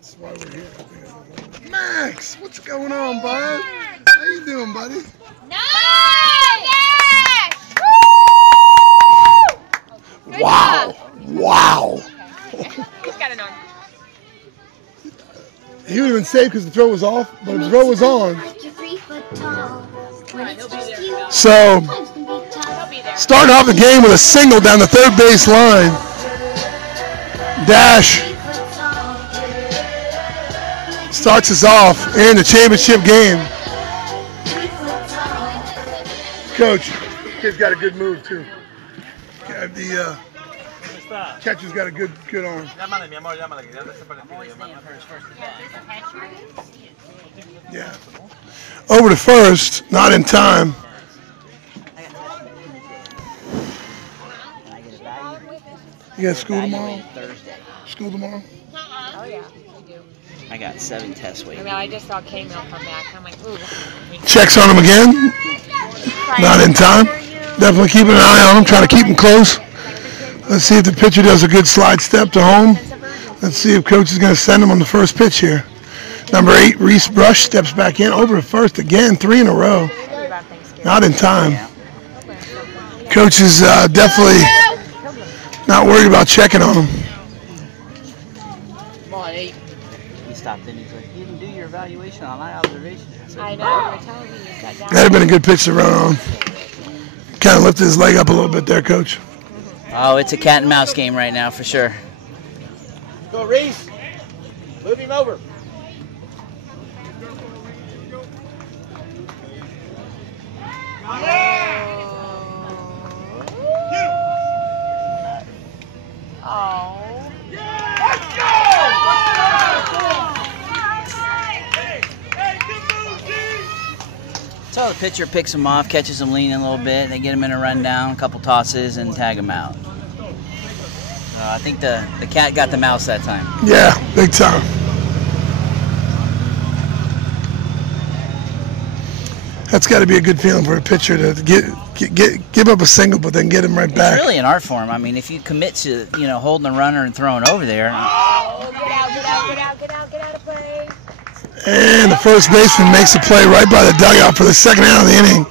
That's why we're here. Max, what's going on, bud? How you doing, buddy? Nice! Wow! Wow! He's got an arm. He would have been safe because the throw was off, but the throw was on. So, starting off the game with a single down the third base line. Dash starts us off in the championship game. Coach, kid's got a good move too. The catcher's got a good arm. Yeah. Over to first, not in time. You got school tomorrow? Thursday. School tomorrow? Oh, yeah, we do. I got 7 tests waiting. I just saw K-Mill come back. I'm like, ooh. Checks on him again. Not in time. Definitely keeping an eye on him, trying to keep him close. Let's see if the pitcher does a good slide step to home. Let's see if coach is going to send him on the first pitch here. Number 8, Reese Brush, steps back in. Over to first again, 3 in a row. Not in time. Coach is definitely not worried about checking on him. Come on, 8. He stopped in. He's like, you didn't do your evaluation on my observation. I know, you were telling me you sat down. That'd have been a good pitch to run on. Kind of lifted his leg up a little bit there, coach. Oh, it's a cat and mouse game right now for sure. Go, Reese. Move him over. Oh. Let's go! So the pitcher picks him off, catches him leaning a little bit. They get him in a rundown, a couple tosses, and tag him out. I think the cat got the mouse that time. Yeah, big time. That's got to be a good feeling for a pitcher to give up a single, but then get him right back. It's really an art form. I mean, if you commit to holding the runner and throwing over there. Oh, get out of play. And the first baseman makes a play right by the dugout for the second out of the inning.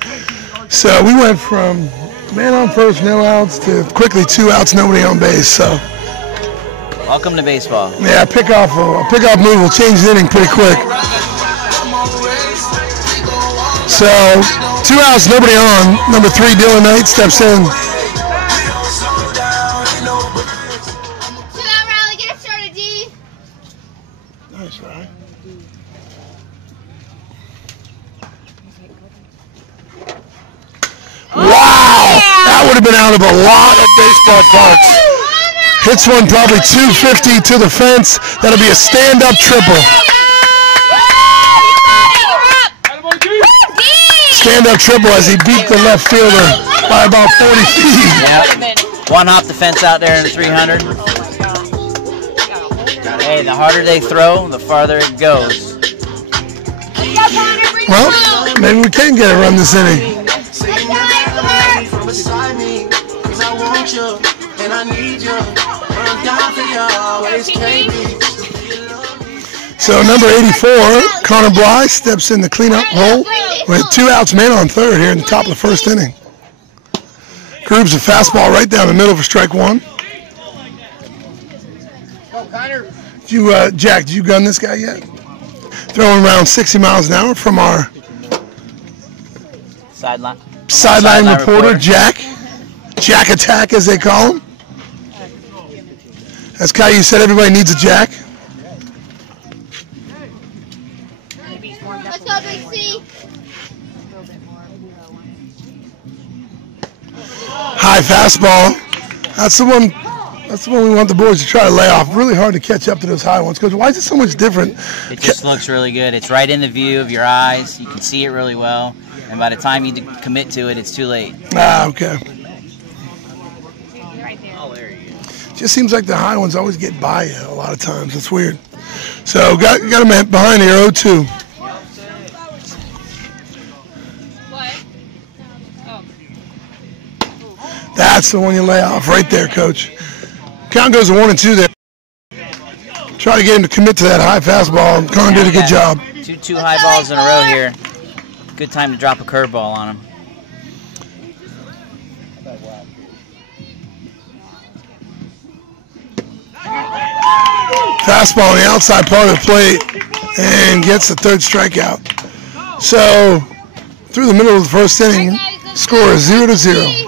So we went from man on first, no outs, to quickly 2 outs, nobody on base. So welcome to baseball. yeah, a pickoff move will change the inning pretty quick. So 2 outs, nobody on. Number 3, Dylan Knight steps in. Nice, right? Wow! That would have been out of a lot of baseball parks. Hits one probably 250 to the fence. That'll be a stand-up triple. Stand-up triple as he beat the left fielder by about 40 feet. Yep. One hop the fence out there in the 300. Hey, the harder they throw, the farther it goes. Well, maybe we can get a run this inning. So number 84, Connor Bly, steps in the cleanup hole with 2 outs, man on third here in the top of the first inning. Grooves a fastball right down the middle for strike 1. Jack, did you gun this guy yet? Throwing around 60 miles an hour from our sideline reporter, Jack. Jack Attack, as they call him. As Caillou said, everybody needs a Jack. Let's go, Big C. High fastball. That's the one we want the boys to try to lay off. Really hard to catch up to those high ones. Because why is it so much different? It just looks really good. It's right in the view of your eyes. You can see it really well. And by the time you commit to it, it's too late. Ah, okay. Oh, there you go. Just seems like the high ones always get by you a lot of times. It's weird. So got a man behind here, 0-2. That's the one you lay off right there, Coach. Count goes to 1-2 there. Try to get him to commit to that high fastball. Con did a good job. Two high balls in a row here. Good time to drop a curveball on him. Fastball on the outside part of the plate and gets the third strikeout. So through the middle of the first inning, score is 0-0.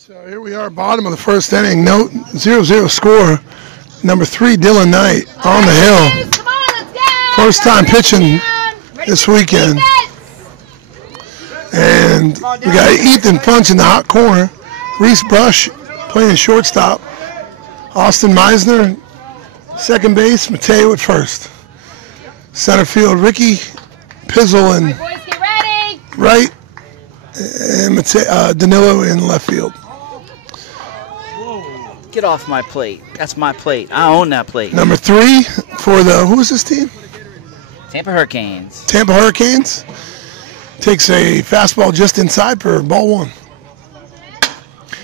So here we are, bottom of the first inning. No 0-0 score. Number 3, Dylan Knight on the hill. Come on, let's go. First time pitching this weekend. And we got Ethan Punch in the hot corner. Reese Brush playing shortstop. Austin Meisner, second base. Mateo at first. Center field, Ricky Pizzle in Boys, get ready. right. And Danilo in left field. Get off my plate. That's my plate. I own that plate. Number 3 for the, who is this team? Tampa Hurricanes. Tampa Hurricanes. Takes a fastball just inside for ball 1.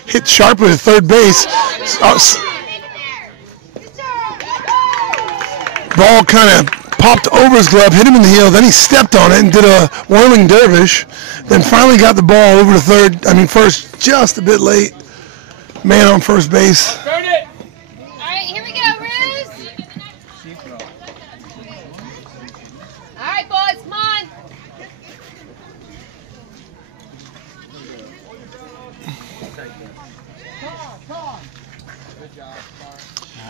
Hit sharply to third base. Ball kind of popped over his glove, hit him in the heel, then he stepped on it and did a whirling dervish. Then finally got the ball over to first just a bit late. Man on first base. All right, here we go, Ruse. All right, boys, come on.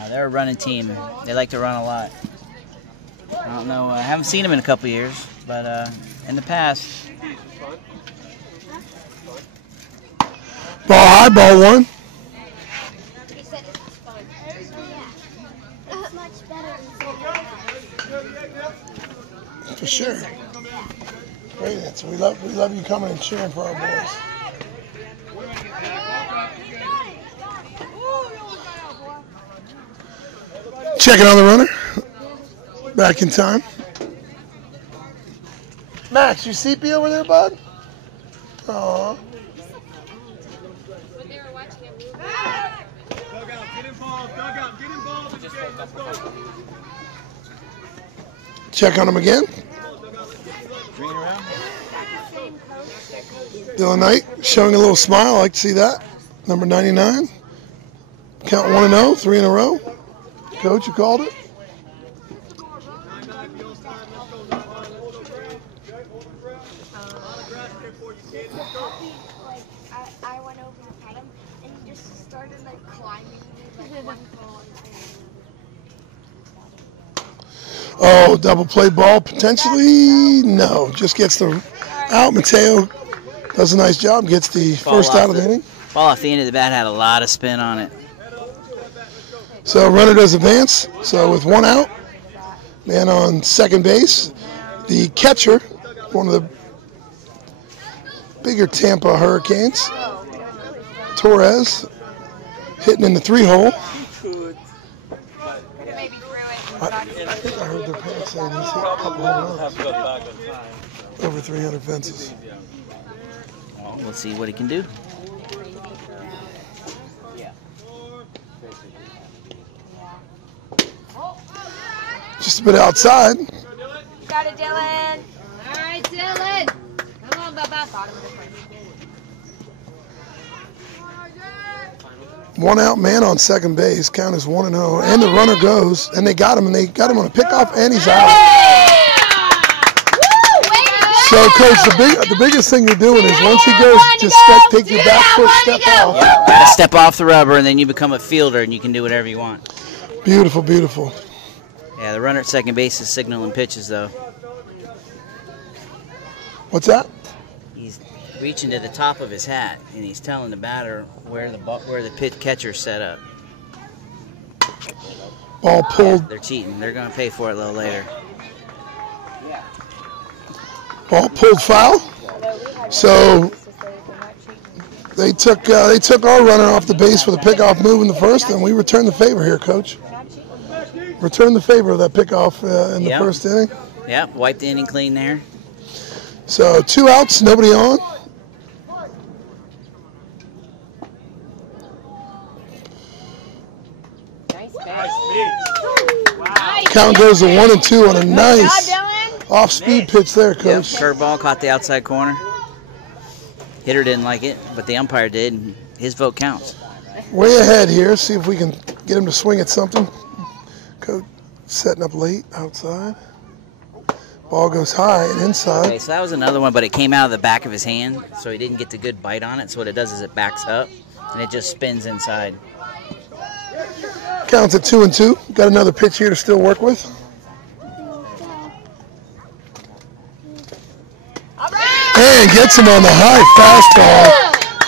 They're a running team. They like to run a lot. I don't know. I haven't seen them in a couple years, but in the past. Ball high, ball 1. For sure. Great. So we love you coming and cheering for our boys. Checking on the runner. Back in time. Max, you CP over there, bud? Aww. Check on him again. Dylan Knight showing a little smile. I like to see that. Number 99. Count 1-0, 3 in a row. Coach, you called it. I went over to pet him and he just started climbing one ball. Oh, double play ball potentially? No, just gets the out. Mateo does a nice job, gets the first out of the inning. Ball off the end of the bat had a lot of spin on it. So runner does advance. So with 1 out, man on second base. The catcher, one of the bigger Tampa Hurricanes, Torres, hitting in the 3-hole. I think I heard their parents saying he's hit a couple home runs. Over 300 fences. Well, we'll see what he can do. Just a bit outside. Got it, Dylan. All right, Dylan. Come on, Bubba. Bottom of the frame. 1 out, man on second base. Count is 1-0, and the runner goes, and they got him, on a pickoff, and he's out. So, Coach, the biggest thing you're doing is once he goes, just take your back foot, step off. Yeah, gotta step off the rubber, and then you become a fielder, and you can do whatever you want. Beautiful, beautiful. Yeah, the runner at second base is signaling pitches, though. What's that? He's reaching to the top of his hat, and he's telling the batter where the pitch catcher's set up. Ball pulled. They're cheating. They're going to pay for it a little later. Ball pulled foul. So they took our runner off the base with a pickoff move in the first, and we returned the favor here, Coach. Return the favor of that pickoff in the first inning. Yep, wiped the inning clean there. So 2 outs, nobody on. Count goes to 1-2 on a nice off-speed pitch there, Coach. Yep, curveball caught the outside corner. Hitter didn't like it, but the umpire did, and his vote counts. Way ahead here. See if we can get him to swing at something. Coach setting up late outside. Ball goes high and inside. Okay, so that was another one, but it came out of the back of his hand, so he didn't get the good bite on it. So what it does is it backs up, and it just spins inside. Counts at 2-2. Got another pitch here to still work with. And gets him on the high fastball.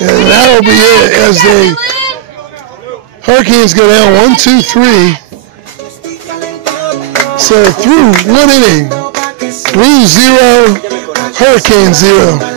And that'll be it as the Hurricanes go down 1-2-3. So through 1 inning, Blues 0, Hurricanes 0.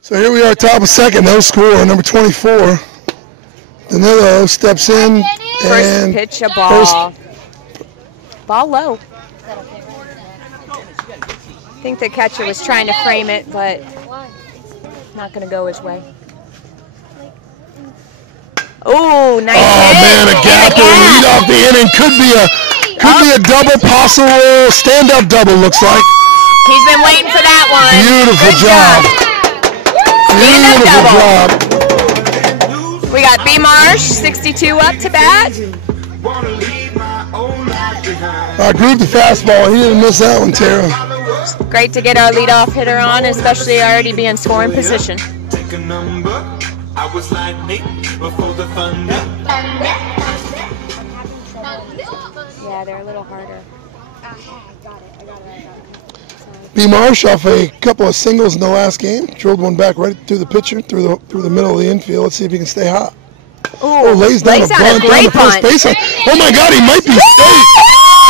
So here we are, top of second, no score, number 24. Danilo steps in First and pitch, a ball. Ball low. I think the catcher was trying to frame it, but not going to go his way. Oh, nice hit. Man, a gapper lead off the inning. Could be a double, possible stand-up double, looks like. He's been waiting for that one. Beautiful Good job. Beautiful job. We got B. Marsh, 62 up to bat. I grooved the fastball. He didn't miss that one, Tara. Great to get our leadoff hitter on, especially already being scoring position. I was lightning before the thunder. Yeah, they're a little harder. B. Marsh off a couple of singles in the last game. Drilled one back right through the pitcher, through the middle of the infield. Let's see if he can stay hot. Lays down a bunt down the first base. Oh my God, he might be safe.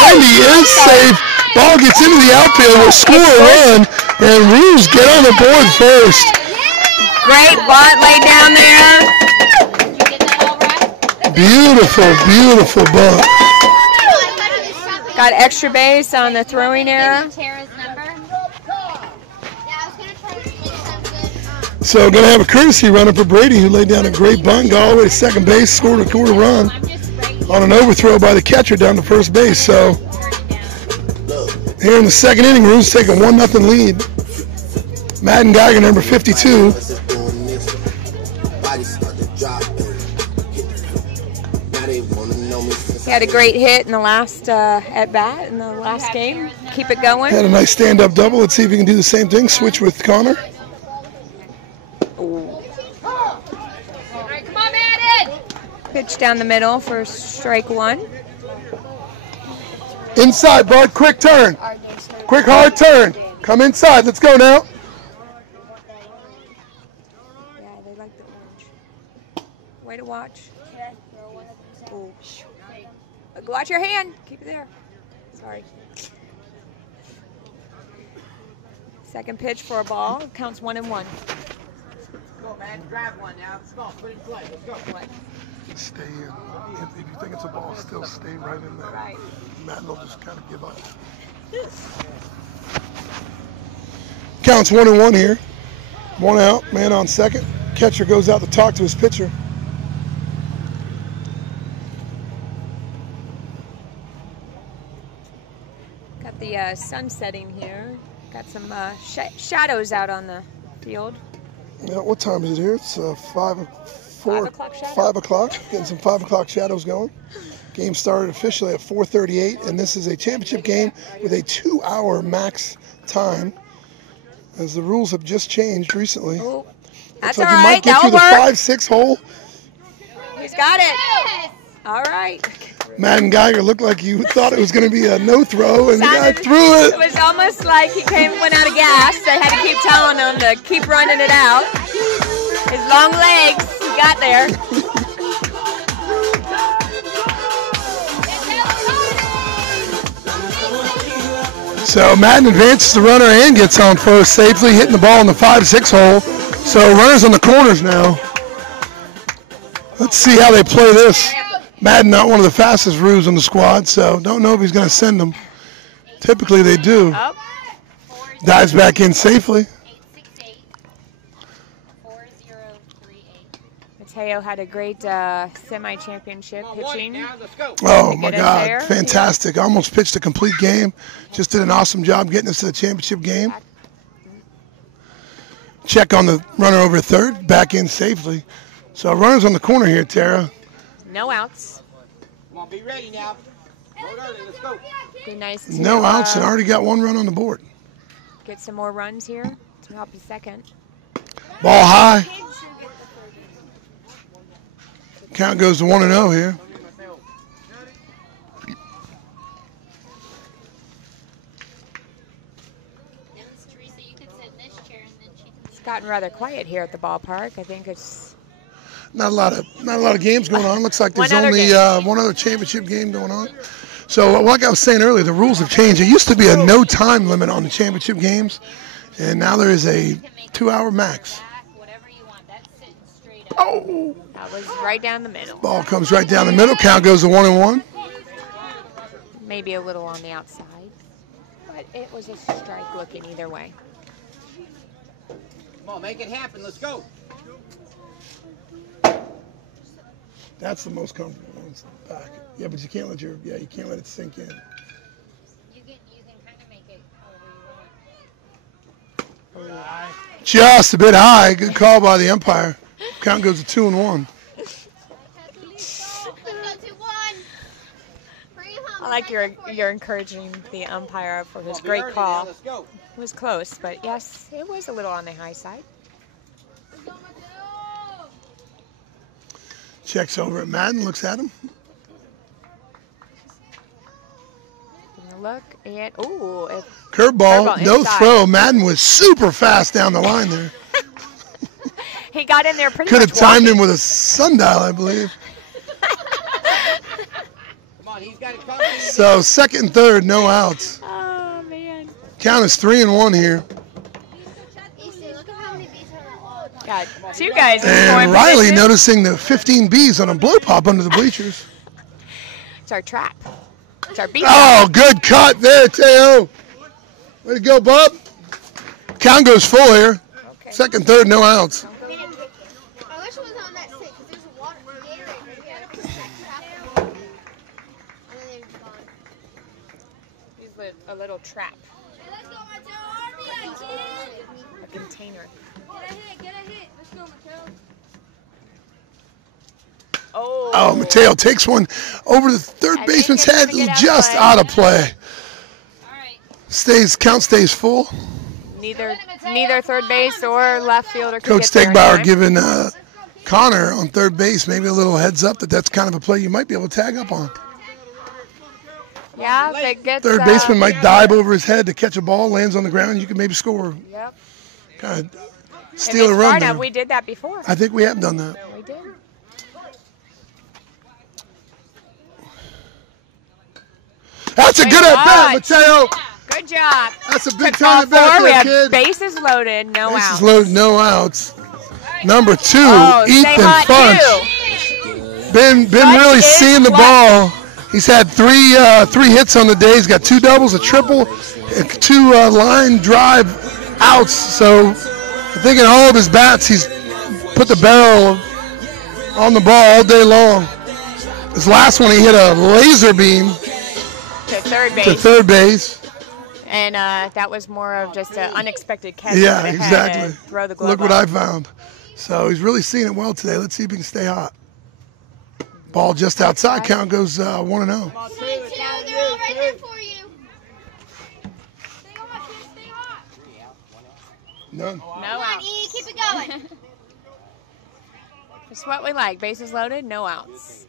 And he is safe. Ball gets into the outfield. We'll score a run, and Ruse get on the board first. Great bunt laid down there. Beautiful, beautiful bunt. Got extra base on the throwing error. So going to have a courtesy runner for Brady, who laid down a great bunt, got all the way to second base, scored a quarter run on an overthrow by the catcher down to first base. So here in the second inning, Ruse taking 1-0 lead. Madden Geiger, number 52. He had a great hit in the last at-bat in the last game. Keep it going. Had a nice stand-up double. Let's see if he can do the same thing. Switch with Connor. Pitch down the middle for strike one. Inside, bud. Quick turn. Quick, hard turn. Come inside. Let's go now. Yeah, they like the orange. Way to watch. Ooh. Watch your hand. Keep it there. Sorry. Second pitch for a ball. Counts 1-1. Go, man. Grab one now. Let's go. Put it in play. Let's go. Stay in. If you think it's a ball, still stay right in there. Right. Madden will just kind of give up. Counts 1-1 here. One out, man on second. Catcher goes out to talk to his pitcher. Got the sun setting here. Got some shadows out on the field. Yeah, what time is it here? It's 5 o'clock shadow. 5 o'clock. Getting some 5 o'clock shadows going. Game started officially at 4:38, and this is a championship game with a 2-hour max time, as the rules have just changed recently. Oh, that's Looks like all he right. might get through the 5-6 hole. He's got it. All right. Madden Geiger looked like you thought it was going to be a no throw, and the guy threw it. It was almost like he went out of gas. They had to keep telling him to keep running it out. His long legs, he got there. So Madden advances the runner and gets on first safely, hitting the ball in the 5-6 hole. So runners on the corners now. Let's see how they play this. Madden, not one of the fastest Ruse on the squad, so don't know if he's going to send them. Typically they do. Dives back in safely. Mateo had a great semi-championship pitching. Oh my God, fantastic. Almost pitched a complete game. Just did an awesome job getting us to the championship game. Check on the runner over third, back in safely. So runners on the corner here, Tara. No outs. Come on, be ready now. Load early, let's go. Be nice to, No outs and already got one run on the board. get some more runs here to help you second. Ball high. Count goes to 1-0 here. It's gotten rather quiet here at the ballpark. I think it's Not a lot of games going on. Looks like there's only one other championship game going on. So like I was saying earlier, the rules have changed. It used to be a no time limit on the championship games, and now there is a 2-hour max. Oh! That was right down the middle. Ball comes right down the middle. Count goes to 1-1. Maybe a little on the outside, but it was a strike looking either way. Come on, make it happen. Let's go. That's the most comfortable one. Back. Yeah, but you can't let you can't let it sink in. You can kind of make it however you want. Just a bit high. Good call by the umpire. Count goes to 2-1. I like you're encouraging the umpire for his great call. Let's go. It was close, but yes, it was a little on the high side. Checks over at Madden, looks at him. Look and ooh, Curveball, no inside. throw. Madden was super fast down the line there. He got in there pretty Could much have timed walking. him with a sundial, I believe. Come on, he's got it covered. So second and third, no outs. Oh man. Count is 3-1 here. Look at how many bees are on the wall. Got two guys in And scoring Riley position. noticing the 15 bees on a blow pop under the bleachers. It's our trap. It's our beat. Oh, good cut there, Teo. Way to go, bub. Count goes full here. Okay. Second, third, no outs. I wish it was on that stick because there's a water Gatorade right here. I put that trap in. And then they'd be gone. Use a little trap, Let's go, Mateo. a container. Get a hit. Let's go, Mateo. Oh, Mateo takes one over the third I baseman's think head, it's gonna get just out of play. out of play. Count stays full. Neither third base or left fielder could Coach get there in Stegbauer time. giving Connor on third base maybe a little heads up that that's kind of a play you might be able to tag up on. Yeah, if it gets Third baseman might dive over his head to catch a ball, lands on the ground, you can maybe score. Yep. Kind of If steal it's a far run enough, there. we did that before. I think we have done that. We did. That's a Way good to at bat, watch. Mateo. Good job. That's a big Took ball time at bat four. We there, have kid. bases loaded, no Bases outs. loaded, no outs. Number 2, Oh, stay Ethan hot, Funch. Been Funch really is seeing the clutch. ball. He's had three hits on the day. He's got 2 doubles, a triple, and 2 line drive outs. So I think in all of his bats, he's put the barrel on the ball all day long. His last one, he hit a laser beam To third base. to third base. And that was more of just an unexpected catch. Yeah, He would've had to exactly. Throw the glove Look what up. I found. So he's really seeing it well today. Let's see if he can stay hot. Ball just outside. Count goes 1-0. They're all right there for you. Stay hot, kid. Stay hot. None. No Come on, outs. E. Keep it going. It's what we like. Bases loaded, no outs.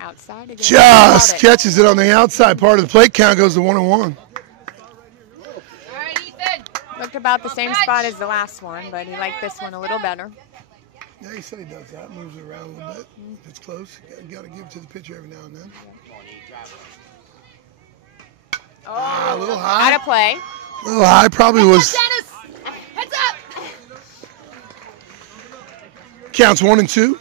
Outside again. Just Got it. catches it on the outside part of the plate. Count goes to 1-1. All right, Ethan. Looked about the same spot as the last one, but he liked this one a little better. Yeah, he said he does that. Moves it around a little bit. If it's close, you got to give it to the pitcher every now and then. A little high. Out of play. A little high. Probably was. Dennis, heads up. Counts 1 and 2.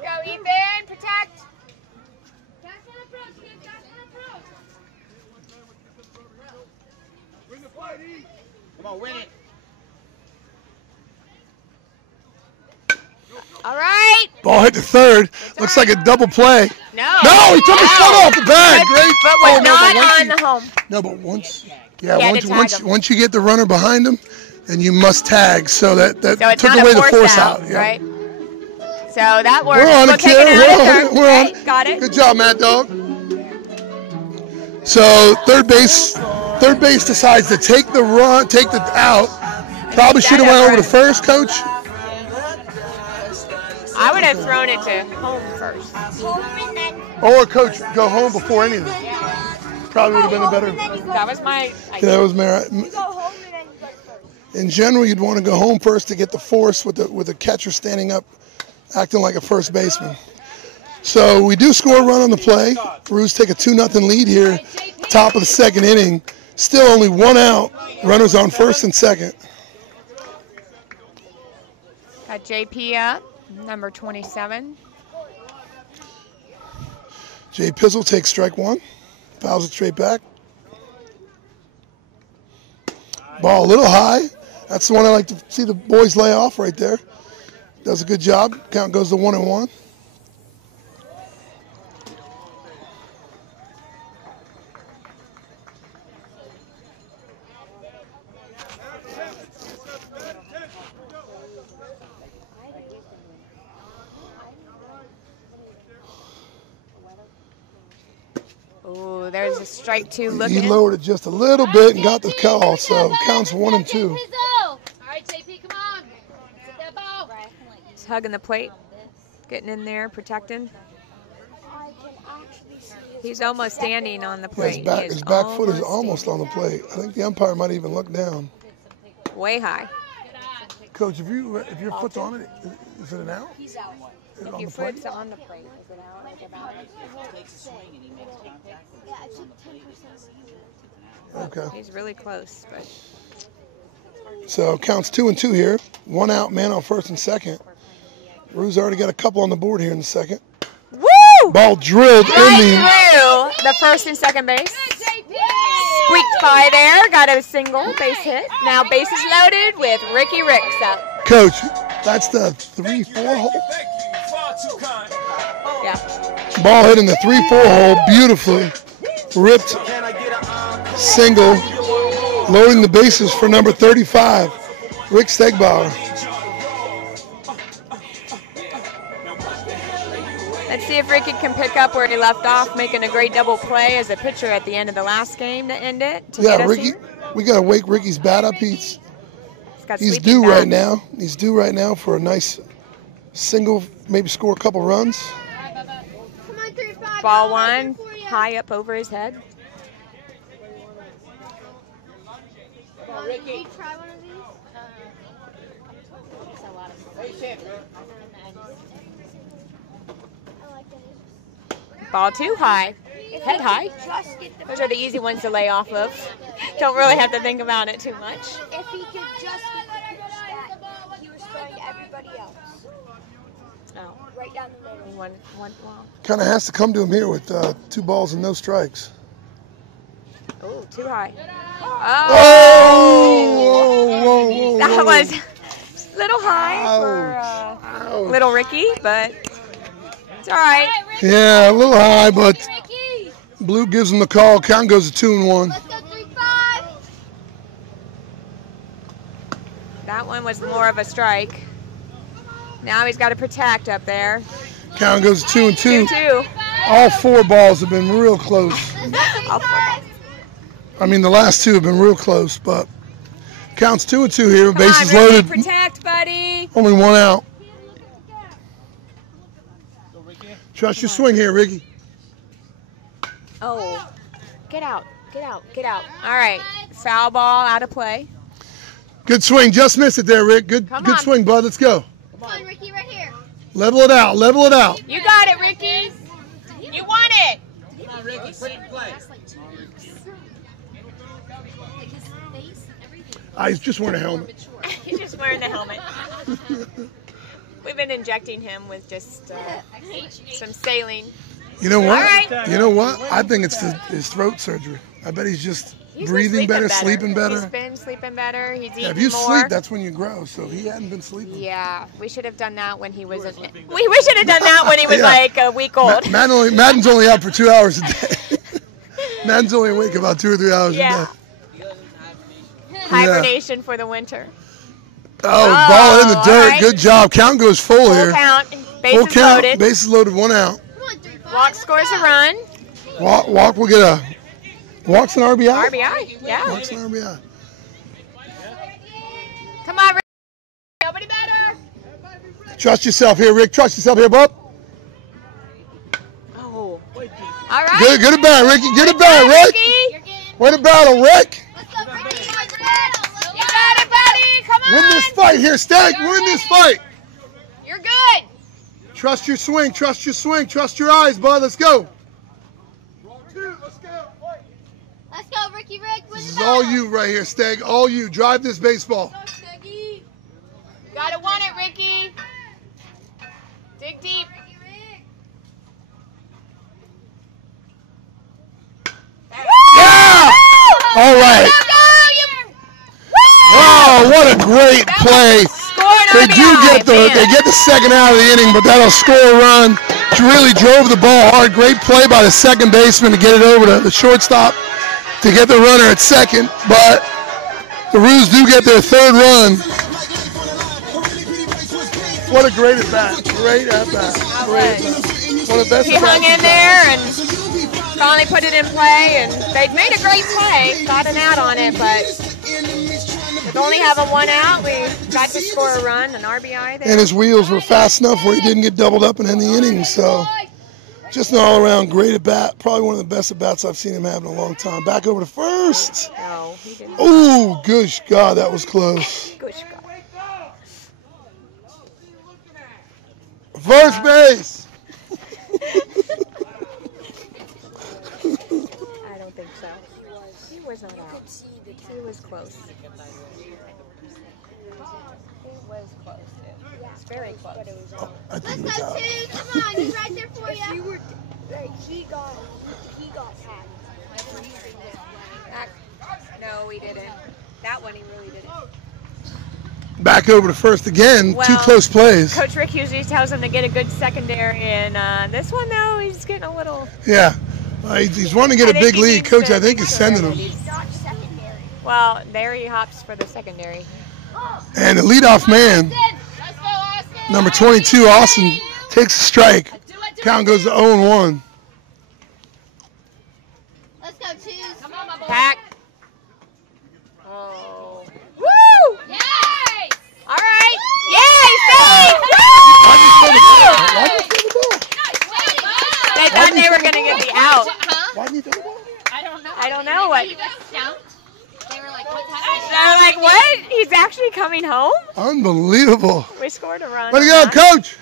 Go, Ethan. Protect. Come on, win it. All right. Ball hit to third. Looks like a double play. No. No, he took his foot off the bag. Great. But was Oh, no, not once on you- the home. No, but once, You had to tag him. once you get the runner behind him, then you must tag. So that So it's took not away a the force force out, out. Yeah. right? So that worked. We're on We'll it, take kid. it We're out on of it. third. We're on Right, got it. Good job, Mad Dog. So third base decides to take the run, take the out. Probably should have went over to first, Coach. I would have thrown it to home first. Home and then Or Coach, go home before anything. Probably would have been a better. That was my That idea. was go home and then you go first. in general. You'd want to go home first to get the force with the catcher standing up, acting like a first baseman. So we do score a run on the play. Roos take a 2-0 lead here, top of the second inning. Still only 1 out. Runners on first and second. Got JP up, number 27. Jay Pizzle takes strike 1. Fouls it straight back. Ball a little high. That's the one I like to see the boys lay off right there. Does a good job. Count goes to 1-1. Oh, there's a strike 2 looking. He lowered it just a little bit and got the call, so counts 1 and 2. All right, JP, come on. Get that ball. He's hugging the plate, getting in there, protecting. He's almost standing on the plate. His back foot is almost on the plate. I think the umpire might even look down. Way high. Coach, if your foot's on it, is it an out? He's out. Is it If on your the plate? foot's on the plate, is it out? Is it out? Takes a swing and he makes contact. Yeah, I took 10%. Okay. He's really close, but So counts 2 and 2 here. 1 out, man on first and second. Rue's already got a couple on the board here in the second. woo! Ball drilled in Right through the first and second base. Squeaked by there, got a single base hit. Now bases loaded with Ricky Ricks up. Coach, that's the 3-4 hole. Yeah. Ball hit in the 3-4 hole beautifully. Ripped single. Loading the bases for number 35, Rick Stegbauer. Let's see if Ricky can pick up where he left off, making a great double play as a pitcher at the end of the last game to end it. To get us Ricky, here. we got to wake Ricky's bat up. He's got due sleeping right back. now. He's due right now for a nice single, maybe score a couple runs. Come on, 3-5. Ball one, high up over his head. Did you try one of these? I like these. Ball too high, head high. Those are the easy ones to lay off of. Don't really have to think about it too much. If he could just get the pitch that he was throwing to everybody else. Oh, Right down the middle. one ball. Kind of has to come to him here with 2 balls and no strikes. Oh, too high. Oh! Whoa. That was a little high for little Ricky, but it's all right. Yeah, a little high, but Blue gives him the call. Count goes to 2-1. Let's go 3-5. That one was more of a strike. Now he's got to protect up there. Count goes to 2-2. 2-2. All 4 balls have been real close. All 4 balls. I mean, the last 2 have been real close, but counts 2-2 here. Come Bases on, Ricky, loaded. protect, buddy. Only 1 out. Trust your swing here, Ricky. Oh, get out, get out, get out. All right, foul ball, out of play. Good swing. Just missed it there, Rick. Good Come on. swing, bud. Let's go. Come on, Ricky, right here. Level it out. Level it out. You got it, Ricky. You want it. Come on, Ricky, put it in play. He's just wearing a helmet. He's just wearing the helmet. We've been injecting him with just some saline. You know what? All right. You know what? I think it's his throat surgery. I bet he's just He's been breathing better, sleeping better. He's been sleeping better. He's eating Yeah, if you more. sleep, that's when you grow. So he hadn't been sleeping. Yeah, we should have done that when he was we should have done that when he was Yeah. like a week old. Madden's only out for 2 hours a day. Madden's only awake about 2 or 3 hours Yeah. a day. Hibernation for the winter. Oh, ball in the all dirt. right. Good job. Count goes full Full here. count. Full Bases count. loaded. Bases loaded. 1 out. Come on, 3-5. Walk scores a run. Walk will get a walk's an RBI. RBI. Yeah. Walk's an RBI. Come on, Rick. Nobody better. Trust yourself here, Rick. Trust yourself here, bub. Oh. All right. Good at bat, Ricky. Get it back, Rick. Ricky. Way to battle, Rick. Let's go, Ricky. You got it, buddy. Come on. Win this fight here, Stag. Win this fight. You're good. Trust your swing. Trust your swing. Trust your eyes, bud. Let's go. Let's go, Ricky. Ricky Rick. This is all you right here, Steg. All you. Drive this baseball. Gotta want it, Ricky. Dig deep. Yeah! All right. Wow, what a great play. They get the second out of the inning, but that'll score a run. Really drove the ball hard. Great play by the second baseman to get it over to the shortstop to get the runner at second, but the Roos do get their third run. What a great at bat. Great at bat. Great at bat. One of the best. He hung in there and finally put it in play, and they made a great play. Got an out on it, but with only having one out, we got to score a run, an RBI there. And his wheels were fast enough where he didn't get doubled up in any innings. So just an all-around great at bat. Probably one of the best at bats I've seen him have in a long time. Back over to first. No, he didn't. Oh, gosh, God, that was close. Gosh, God. First base. I don't think so. He was not out. He was close. He was close. It was very close. Oh, I think Let's he go, was out. Two. Come on, he's right there for you. He got tagged. No, he didn't. That one he really didn't. Back over to first again. Well, Two close plays. Coach Rick usually tells him to get a good secondary, and this one, though, he's getting a little... Yeah. He's wanting to get a big lead. Coach, I think, is sending him. Well, there he hops for the secondary. And the leadoff man, number 22, Austin, takes a strike. Count goes to 0-1. Let's go, Two. Pack. Oh. Woo! Yay! All right. Yay! Save! Why'd you throw the ball? They thought they were going to get the out. Why'd you throw the ball? I don't know what. They were like, what's They're like, what? He's actually coming home? Unbelievable. We scored a run. Way to go, Coach.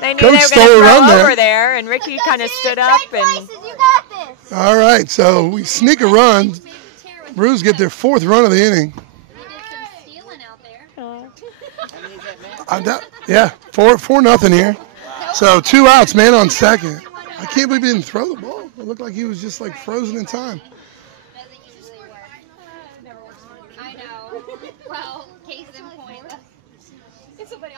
They knew Coach they were stole going to a run throw there. over there, and Ricky kind of stood up. And You got this. All right, so we sneak a run. Roos get their fourth run of the inning. You did some stealing out there. Yeah, 4-0 here. So 2 outs, man on second. I can't believe he didn't throw the ball. It looked like he was just like frozen in time. Doesn't usually work. I know. Well, case in point.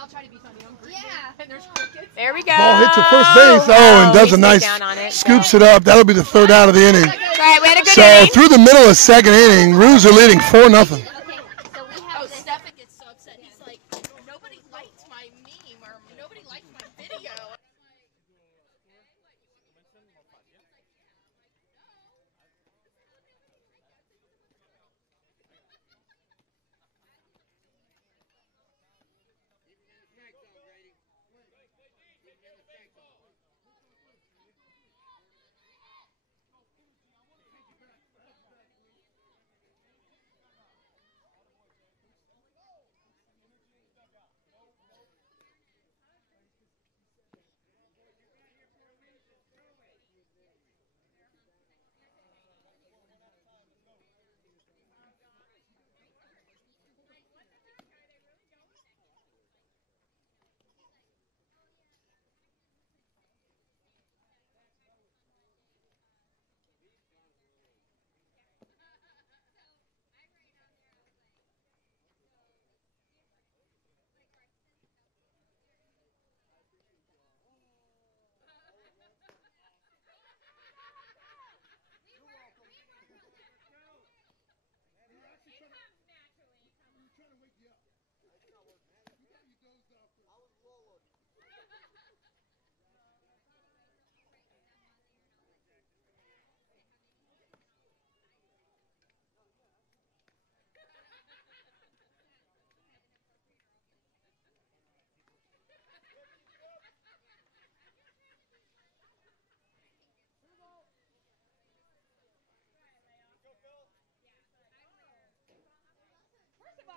I'll try to be funny. I'm green. Yeah. And there's crickets. there we go. Ball hit to first base. Oh, and does he a nice, sneaked down on it. scoops it up. That'll be the third out of the inning. All right, we had a good So inning. through the middle of second inning, Roos are leading 4-0. Okay, so we have this. Stefan gets so upset. He's like, nobody liked my meme or nobody liked my video.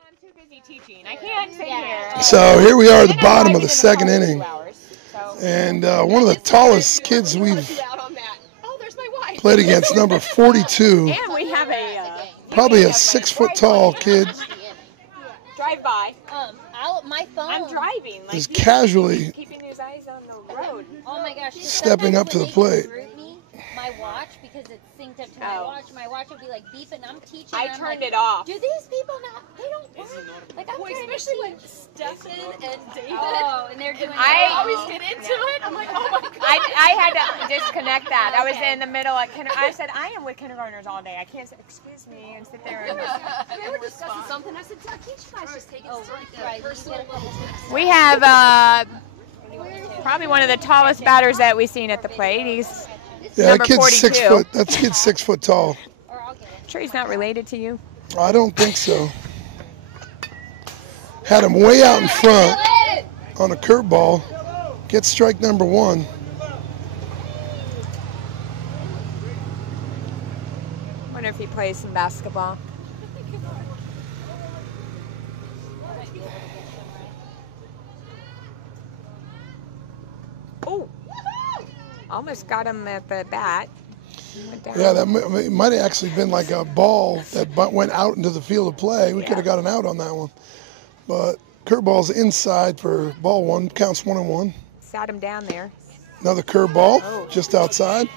I'm too busy teaching. I can't sit here. So here we are at the And I'm bottom of driving the in second car for inning. 2 hours, so. And one of the tallest kids we've Out on that. Oh, there's my wife. Played against number 42. And we have Probably a 6-foot tall kid. drive by. My phone. I'm driving. Like, Is casually keeping his eyes on the road. Oh my gosh. stepping up to the plate. My watch, because it's synced up to my watch. My watch would be like beeping. I'm teaching. I I'm turned like, it off. Do these people not? They don't work. Like I'm trying Especially to when teach. Stefan and David And they're doing. I always get into it. I'm like, oh my god. I had to disconnect that. I was in the middle of I said, I am with kindergartners all day. I can't say, excuse me, and sit there. And They were discussing something. I said, can't you guys just take it to like a personal level? we have probably one of the tallest batters that we've seen at the plate. He's Yeah, number that kid's 42. 6 foot. That kid's 6 foot tall. Sure he's not related to you? I don't think so. Had him way out in front on a curveball. Gets strike number 1. Wonder if he plays some basketball. Oh, almost got him at the bat. Went down. Yeah, that might have actually been like a ball that went out into the field of play. We could have got an out on that one. But curveball's inside for ball 1. Counts 1-1. Sat him down there. Another curveball just outside.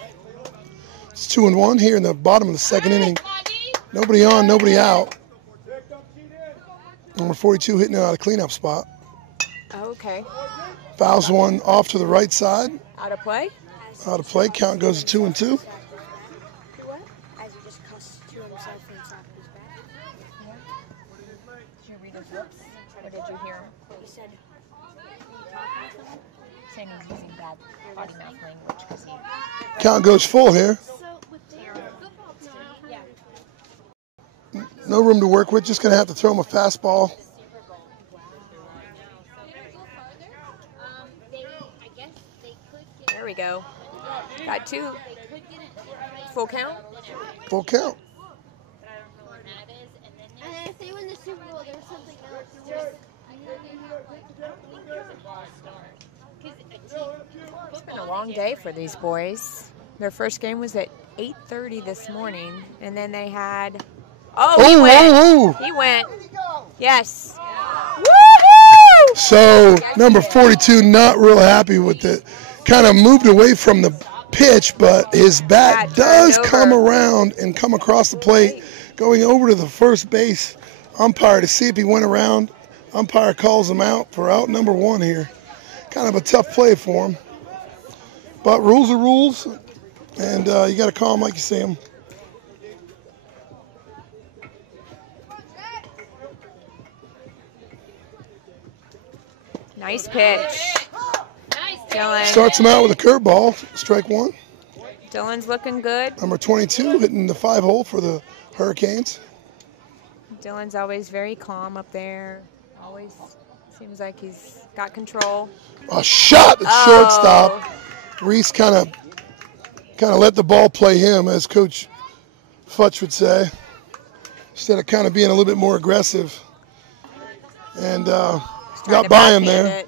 It's 2-1 here in the bottom of the second inning. Nobody on, nobody out. Number 42 hitting it out of cleanup spot. Okay. Fouls one off to the right side. Out of play? Out of play. Count goes to 2-2. As he just cussed to himself inside of his back. Did you read his lips? Or did you hear him? He said, Saying he's using bad body mouth language because he. Count goes full here. No room to work with. Just going to have to throw him a fastball. There we go. Got 2. Full count? Full count. and then if they win the Super Bowl, there's something else. It's been a long day for these boys. Their first game was at 8:30 this morning, and then they had. Oh, he went. He went. Yes. Woohoo! So number 42 not real happy with it. Kind of moved away from the pitch, but his bat does come around and come across the plate, going over to the first base umpire to see if he went around. Umpire calls him out for out number 1 here. Kind of a tough play for him. But rules are rules, and you got to call them like you see them. Nice pitch. Dylan. Starts him out with a curveball, strike 1. Dylan's looking good. Number 22 hitting the 5-hole for the Hurricanes. Dylan's always very calm up there. Always seems like he's got control. A shot at shortstop. Reese kind of let the ball play him, as Coach Futch would say, instead of kind of being a little bit more aggressive. And got by him there.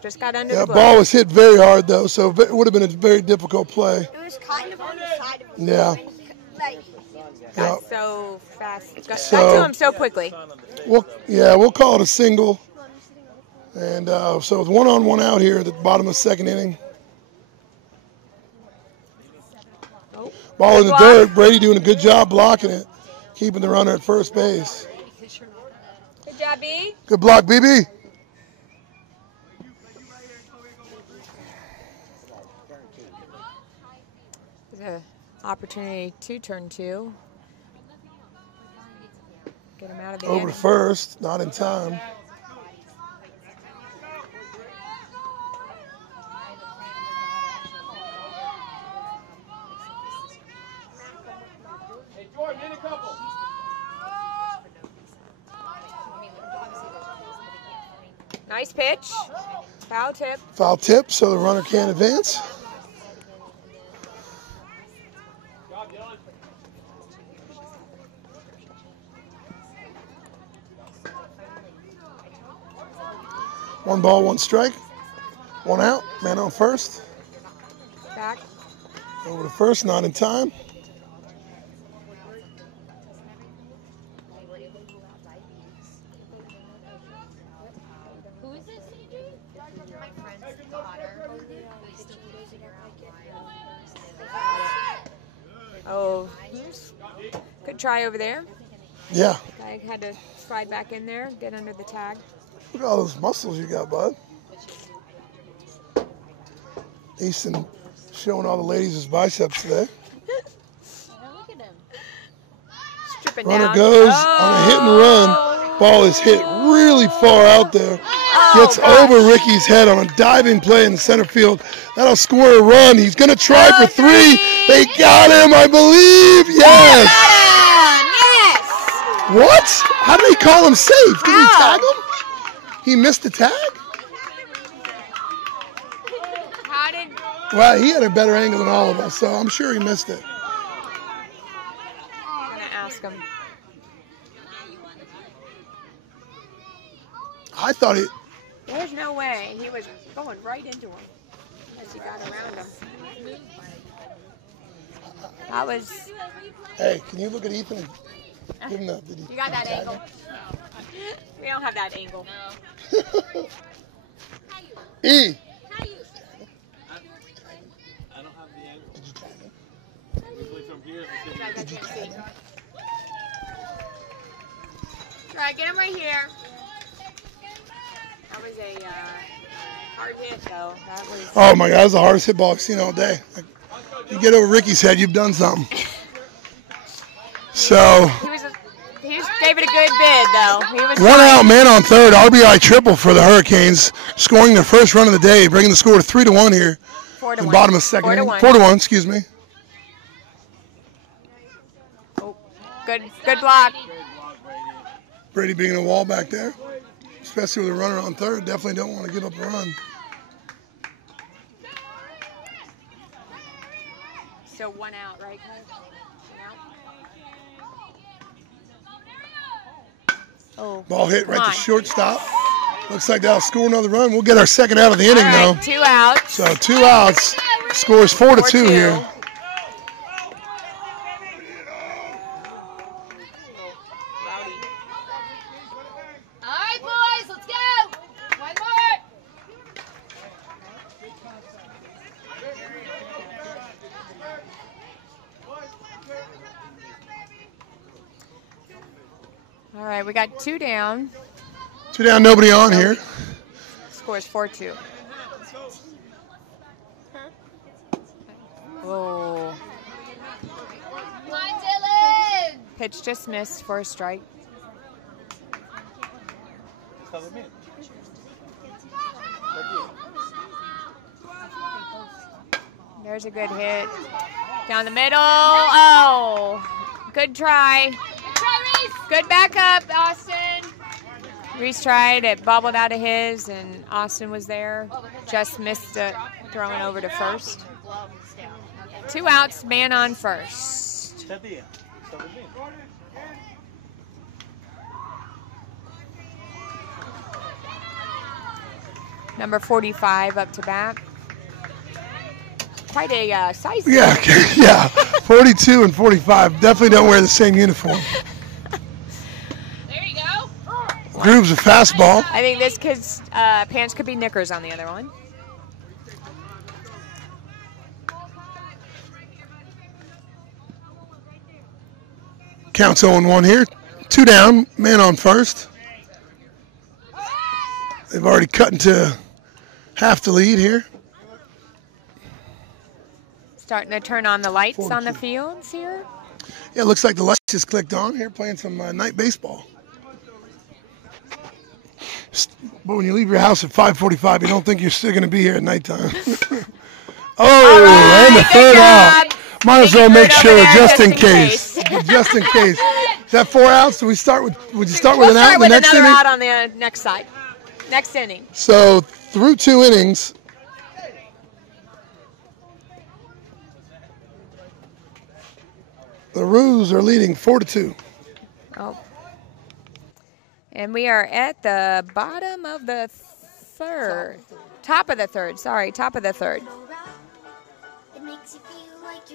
Just got under the the glove. Ball was hit very hard, though, so it would have been a very difficult play. It was kind of on the side of his Yeah. Like, got so fast. Got to him so quickly. We'll call it a single. And so it's 1 on 1 out here at the bottom of the second inning. Ball in the dirt. Brady doing a good job blocking it, keeping the runner at first base. Good job, B. Good block, BB. There's an opportunity to turn 2. Get him out of the Over inning. to first, not in time. Nice pitch. Foul tip. Foul tip, so the runner can't advance. One ball, 1 strike. 1 out. Man on first. Back. Over to first, not in time. Who is this, CJ? My friend's daughter. Oh, good try over there. Yeah. I had to slide back in there, get under the tag. Look at all those muscles you got, bud. Easton showing all the ladies his biceps today. Look at him. Stripping Runner down. goes on a hit and run. Ball is hit really far out there. Gets over Ricky's head on a diving play in the center field. That'll score a run. He's going to try for three. They got him, I believe. Yes. Yes. What? How did they call him safe? Did he tag him? He missed the tag? How did? Well, he had a better angle than all of us, so I'm sure he missed it. I'm gonna ask him. I thought he... There's no way. He was going right into him as he got around him. That was. Hey, can you look at Ethan and give him the... You got that angle? We don't have that angle. E. I don't have the angle. Did you tag him? Usually from here, Did you tag him? Try, get him right here. That was a hard hit, though. That was. Oh my God, that was the hardest hit ball I've seen all day. You get over Ricky's head, you've done something. So. He gave it a good bid, though. He was One out, man on third. RBI triple for the Hurricanes, scoring their first run of the day, bringing the score to 3-1 here. 4-1. In the bottom of the second inning. 4-1. 4-1, excuse me. Oh, good block. Brady being a wall back there, especially with a runner on third. Definitely don't want to give up a run. So 1 out, right, Coach? 1 out. Oh. Ball hit right Come to on. shortstop. Looks like that'll score another run. We'll get our second out of the inning, All right, though. 2 outs. So 2 outs. Scores 4-2 here. All right, boys, let's go. One more. All right, we got 2 down. 2 down, nobody on here. Scores 4-2. Oh. Come on, Dylan. Pitch just missed for a strike. There's a good hit. Down the middle. Oh, good try. Good backup, Austin. Reese tried. It bobbled out of his, and Austin was there. Just missed it, throwing over to first. 2 outs, man on first. Number 45 up to bat. Quite a size. Yeah, yeah. 42 and 45 definitely don't wear the same uniform. There you go. Groove's a fastball. I think this kid's pants could be knickers on the other one. Counts 0-1 here. 2 down, man on first. They've already cut into half the lead here. Starting to turn on the lights on the fields here. Yeah, it looks like the lights just clicked on here, playing some night baseball. But when you leave your house at 5:45, you don't think you're still going to be here at nighttime. Oh, right, and the third out. Might as well make sure, there, just in case. Just in case. Is that 4 outs? Do we start with? Would you start with an out in the next another inning? out on the next side. Next inning. So through 2 innings, the Roos are leading 4-2. Oh. And we are at the bottom of the third. Top of the third. Sorry, top of the third. It makes you feel like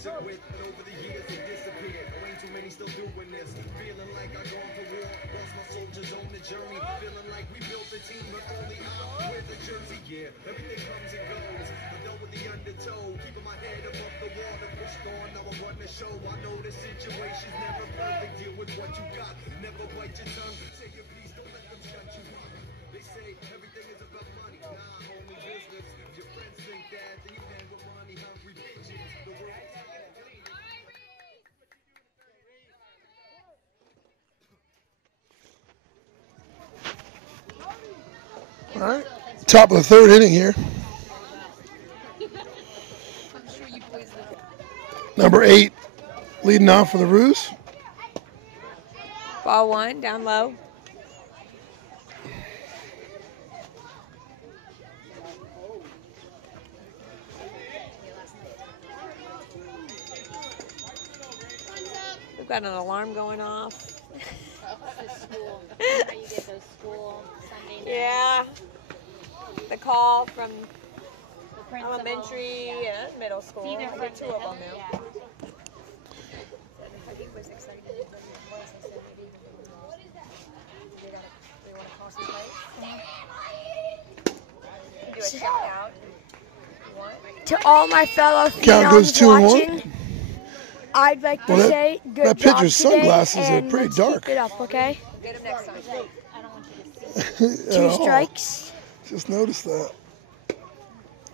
music with, and over the years it disappeared. There ain't too many still doing this. Feeling like I gone to war, lost my soldiers on the journey. Feeling like we built a team, but only I wear the jersey. Yeah, everything comes and goes. I'm done with the undertow, keeping my head above the water. Pushed on, now I run the show. I know the situation's never perfect. Deal with what you got. Never bite your tongue. Say your piece, don't let them shut you up. They say everything is about money. Nah, only business. If your friends think that, then you hang with money hungry bitches. The world. All right, top of the third inning here. Number 8 leading off for the Roos. Ball 1, down low. We've got an alarm going off. School. You get those school Sunday nights. Yeah. The call from The principal. elementary and middle school. Either I get 2 from of them now. Yeah. He was excited. He said they want to call some plays. Do a shout out. You want? To all my fellow Count goes phenoms 2-1. watching, I'd like to Well, say good that job pitcher's today, sunglasses are and pretty let's dark. Keep it up, okay? Get him next time. I don't want you to see. At 2 all. strikes. Just noticed that.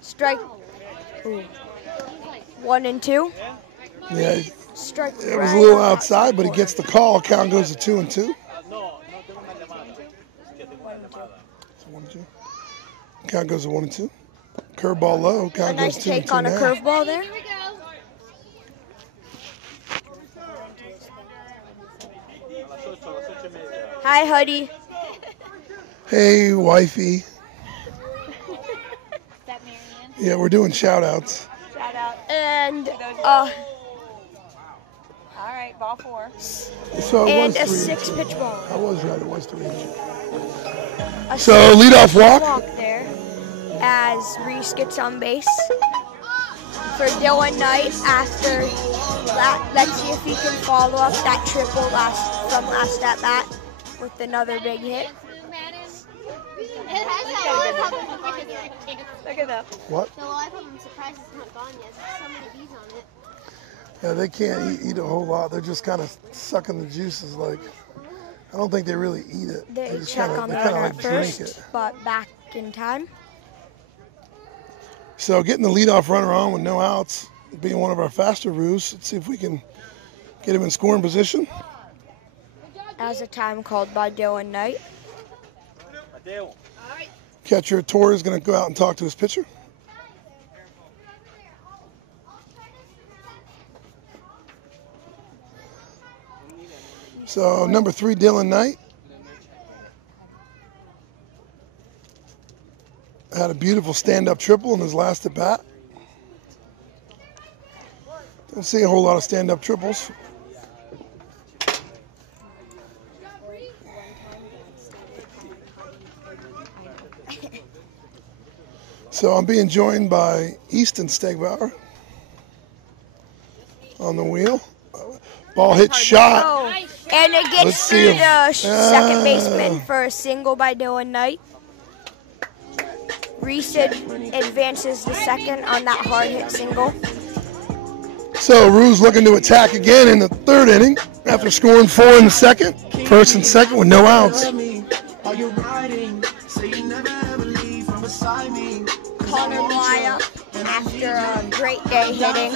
Strike. Ooh. 1 and 2. Yeah, Strike. it was a right little on outside, but he corner. gets the call. Count goes to 2-2. So 1-2. Count goes to 1-2. Curveball low. A Count nice goes 2-2 take on a now. curveball there. Hi, Huddy. Hey, wifey. Is that Marianne? Yeah, we're doing shout outs. Shout out. And All right, ball 4. So it and a was 3-2. 6-pitch ball. I was right, it was 3-2. A So leadoff walk. there as Reese gets on base for Dylan Knight after let's see if he can follow up that triple from last at bat with another big hit. Look at that. What? So I'm surprised it's not gone yet. There's so many bees on it. Yeah, they can't eat a whole lot. They're just kind of sucking the juices. Like, I don't think they really eat it. They just check kinda, on the they kind of runner like at drink first, it. but back in time. So getting the leadoff runner on with no outs, being one of our faster Roos. Let's see if we can get him in scoring position. As a time called by Dylan Knight. Catcher Torre is going to go out and talk to his pitcher. So number 3, Dylan Knight. Had a beautiful stand-up triple in his last at bat. Don't see a whole lot of stand-up triples. So I'm being joined by Easton Stegbauer on the wheel. Ball hit shot. Oh, and it Let's gets see through if- the second baseman for a single by Dylan Knight. Reese advances the second on that hard hit single. So Roos looking to attack again in the third inning after scoring 4 in the second. First and second with no outs. Connor Blya after a great day hitting.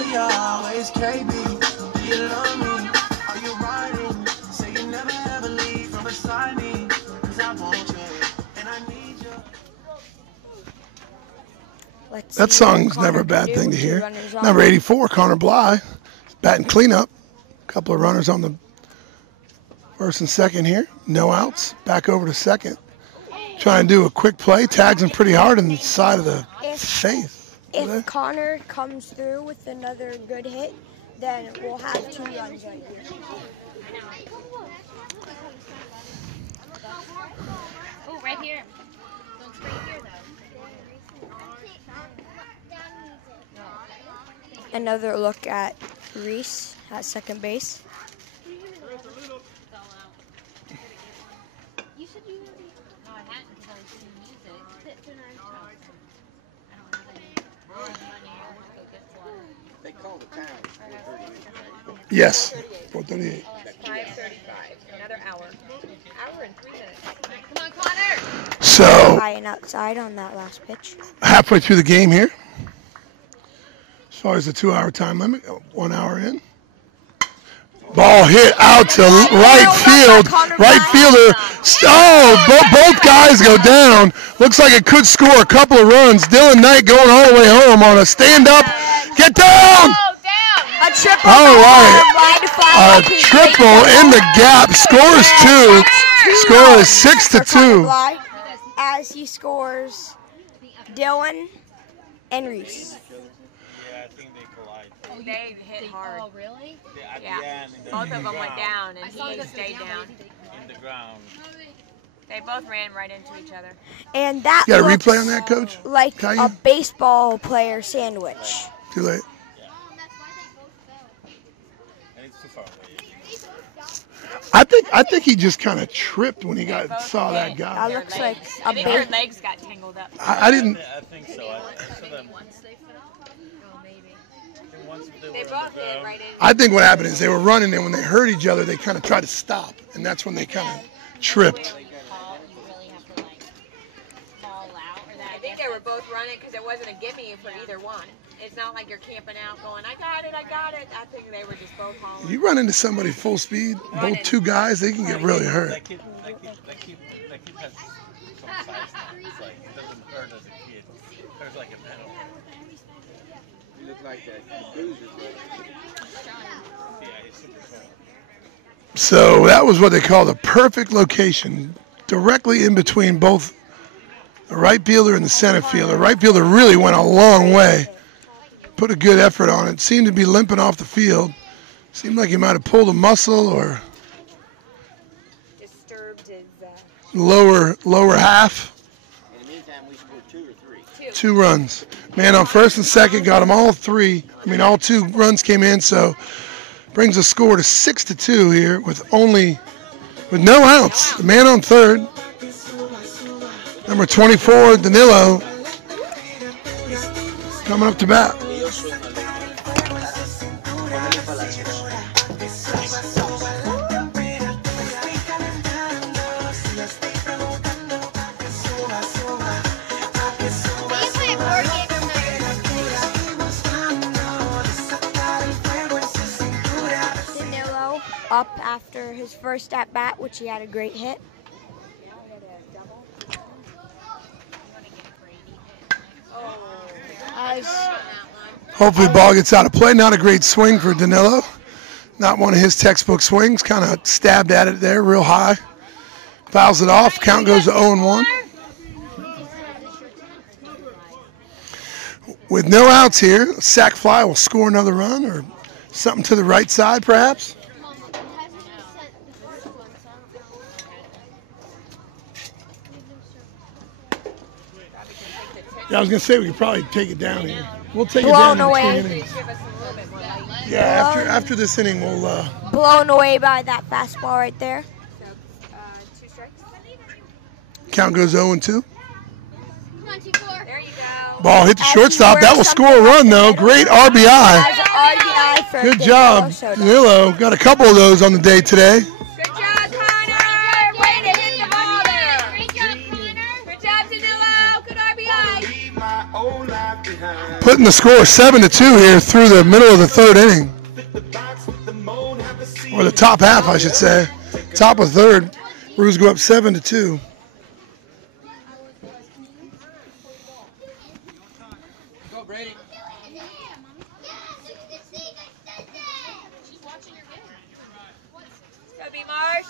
That song's never a bad thing to hear. Number 84, Connor Bly, batting cleanup. A couple of runners on the first and second here. No outs. Back over to second. Trying to do a quick play. Tags him pretty hard in the side of the face. If Connor comes through with another good hit, then we'll have 2 runs right here. Oh, right here. Don't spray here, though. Another look at Reese at second base. You said you already. No, I hadn't because I was doing music. They call the town. Yes. 4:38. 5:35. Another hour. Hour and 3 minutes. Come on, Connor. So High and outside on that last pitch. halfway through the game here. As far as the 2-hour time limit, 1 hour in. Ball hit out to right field. Right fielder. Oh, both guys go down. Looks like it could score a couple of runs. Dylan Knight going all the way home on a stand-up. Get down! A triple. All right. A triple in the gap. Scores 2. Score is 6-2. As he scores Dylan and Reese. Yeah, I think they collide. They hit hard. Oh, really? At the Yeah. end, in the Both of them went ground, down, and he stayed down. in the ground. They both ran right into each other. And that You got a looks replay on that, Coach? like Caillou? a baseball player sandwich. Too late. And it's too far away. I think he just kind of tripped when he saw that guy. That looks like a I think their base. legs got tangled up. I didn't. I think so. I saw them. Once they were They on both the hit ground. right in. I think what happened is they were running, and when they heard each other, they kind of tried to stop, and that's when they kind of tripped. I think they were both running because it wasn't a gimme for either one. It's not like you're camping out going, I got it. I think they were just both hauling. You run into somebody full speed, both two guys, they can get really hurt. That kid has some size now. It's like, it doesn't hurt as a kid. It hurts like a metal. You look like that. Bruises. Yeah, he's super tall. So that was what they call the perfect location, directly in between both the right fielder and the center fielder. Right fielder really went a long way, put a good effort on it. Seemed to be limping off the field. Seemed like he might have pulled a muscle or Disturbed his. lower half. In the meantime, we scored 2 or 3. 2 runs. Man on first and second got them all 3. All 2 runs came in, so brings the score to 6-2 here with no outs. The man on third, number 24, Danilo, coming up to bat. Danilo up after his first at bat, which he had a great hit. Hopefully the ball gets out of play. Not a great swing for Danilo. Not one of his textbook swings. Kind of stabbed at it there real high. Fouls it off. Count goes to 0-1. With no outs here, a sac fly will score another run or something to the right side perhaps. Yeah, I was going to say we could probably take it down here. We'll take it down in 2 innings. Yeah, after this inning, we'll... Blown away by that fastball right there. 2 strikes. Count goes 0-2. Come on, T4. There you go. Ball hit the shortstop. That will score a run, though. Great RBI. RBI for Good job, Danilo. Got a couple of those on the day today. Good job, Connor. Way to hit the ball there. Great job, Connor. Good job, Danilo. Good RBI. Leave my old life behind. Putting the score 7-2 here through the middle of the 3rd inning. Or the top half, I should say. Top of 3rd. Roos go up 7-2. Go, Brady. Go, B. Marsh.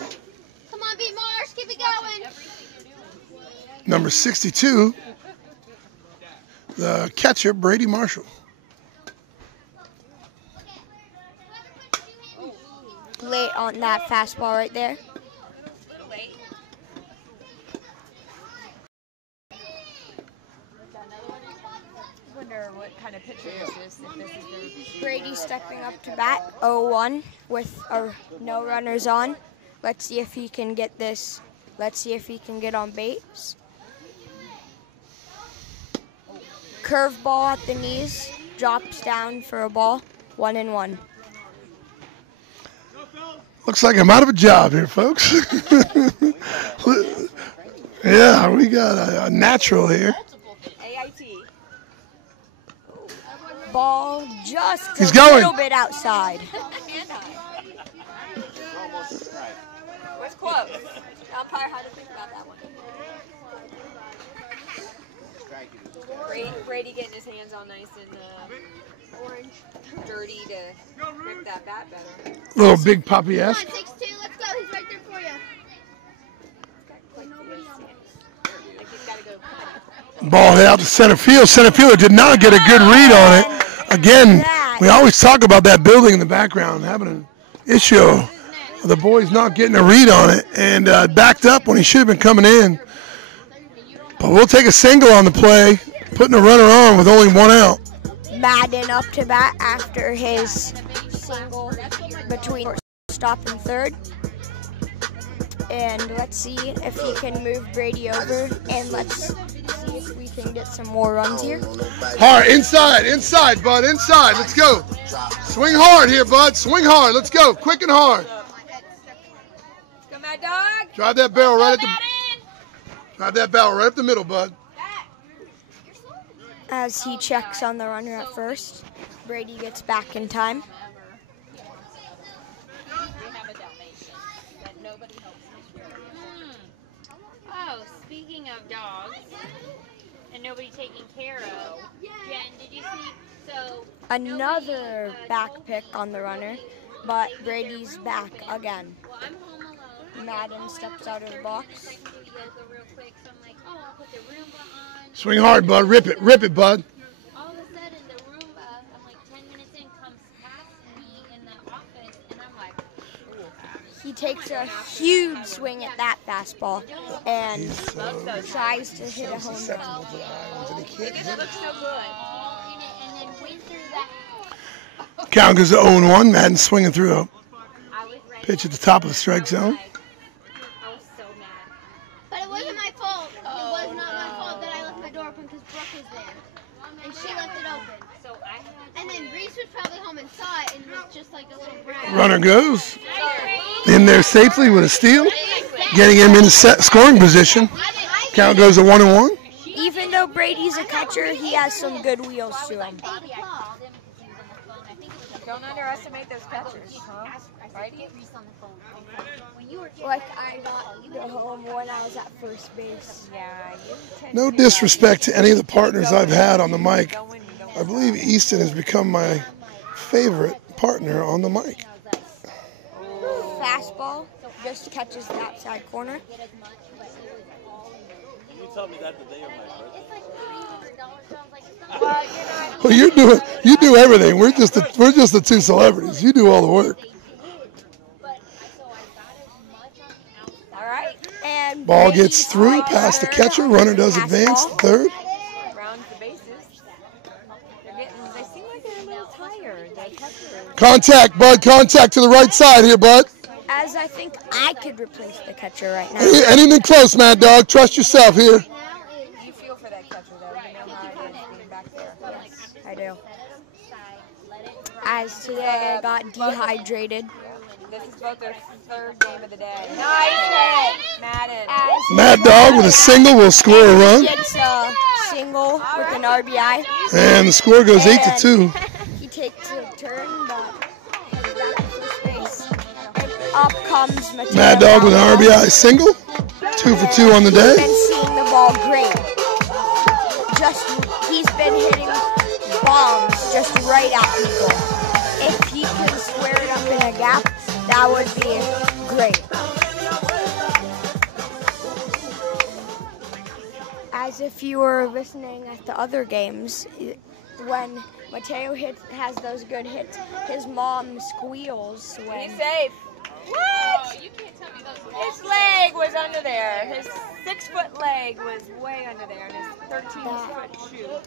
Come on, B. Marsh. Keep it going. Number 62, the catcher, Brady Marshall. Late on that fastball right there. Late. I wonder what kind of pitcher this is. If this is Brady stepping up up to bat, 0-1 with no runners on. Let's see if he can get this. Let's see if he can get on base. Curveball at the knees, drops down for a ball, 1-1. Looks like I'm out of a job here, folks. Yeah, we got a natural here. Ball just He's a going. little bit outside. Was close. Umpire had to think about that one. Brady getting his hands all nice and orange, dirty to grip that bat better. Little big puppy-esque. Come on, 6-2, let's go. He's right there for you. Like he's got to go. Ball hit out to center field. Center fielder did not get a good read on it. Again, we always talk about that building in the background having an issue of the boys not getting a read on it, and backed up when he should have been coming in. But we'll take a single on the play, putting a runner on with only one out. Madden up to bat after his single between stop and third. And let's see if he can move Brady over, and let's see if we can get some more runs here. Hard, inside, bud, inside. Let's go. Swing hard here, bud. Swing hard. Let's go. Quick and hard. Go, Mad Dog. Drive that barrel right up the middle, bud. As he checks on the runner at first, Brady gets back in time. Oh, speaking of dogs and nobody taking care of, Jen, did you see? So Another back pick on the runner, but Brady's back again. well, I'm home alone. Madden steps out of the box. I can do yoga real quick, so I'm like, oh, I'll put the Roomba on. Swing hard, bud. Rip it, bud. All of a sudden, the Roomba, I'm like 10 minutes in, comes past me in the office, and I'm like, He takes a huge swing at that fastball and tries to hit a home run. It doesn't look so good. and then went through that. Count goes to 0-1. Madden swinging through a pitch at the top of the strike zone. I was so mad. But it wasn't my fault. It was not my fault that I left my door open because Brooke was there. And she left it open. So I had And then Reese was probably home and saw it and was just like a little brat. Runner goes in there safely with a steal, getting him in scoring position. Count goes to 1-1. Even though Brady's a catcher, he has some good wheels to him. Don't underestimate those catchers, huh? Right? Like I got the home when I was at first base. Yeah. No disrespect to any of the partners I've had on the mic. I believe Easton has become my favorite partner on the mic. Fastball just catches the outside corner. You told me that the day of my birthday. Well, you do everything. We're just the two celebrities. You do all the work. All right. And Ball gets through past the catcher. Runner does advance to third. Rounds the bases. They seem like they're a little tired. They catchers. Contact, bud. Contact to the right side here, bud. as I think I could replace the catcher right now. Anything close, Mad Dog. Trust yourself here. You feel for that catcher, though. You know how it is being back there. Yes, I do. As today I got dehydrated. This is both their third game of the day. Nice hit, Madden. Mad Dog with a single will score a run. Gets a single with an RBI. And the score goes 8-2. He takes a turn, but he's back to first base. And up comes Mateo. Mad Dog with an RBI single. 2 for 2 on the day. Been seeing the ball great. He's been hitting bombs just right at people. If he can square it up in a gap, that would be great. As if you were listening at the other games, when Mateo has those good hits, his mom squeals when... He's safe. What? You can't tell me those. His leg was under there. His 6-foot leg was way under there, and his 13-foot shoe.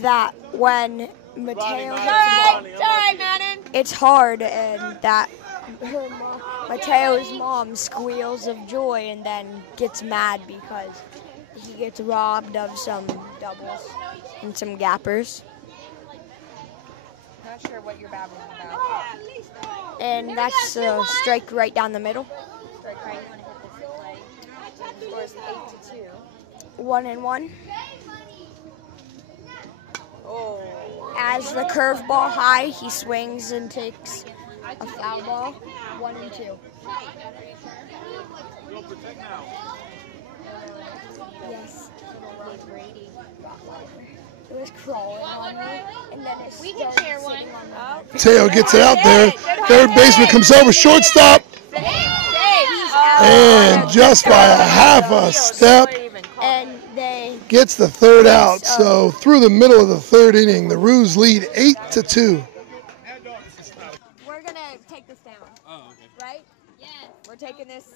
That when Mateo hits Sorry, Madden. it's hard, and that Mateo's mom squeals of joy and then gets mad because he gets robbed of some doubles and some gappers. Not sure what you're babbling about. And that's a strike right down the middle. Strike right. You want to hit this play. The score is 8-2. 1-1. Oh. As the curveball high, he swings and takes a foul ball. 1-2. Yes. It was crawling on me, and then it We can share one. Mateo gets it out there. Third baseman comes over, shortstop. And just by a half a step, and they gets the third out. So through the middle of the third inning, the Roos lead 8-2. We're going to take this down. Oh, okay. Right? Yes. We're taking this.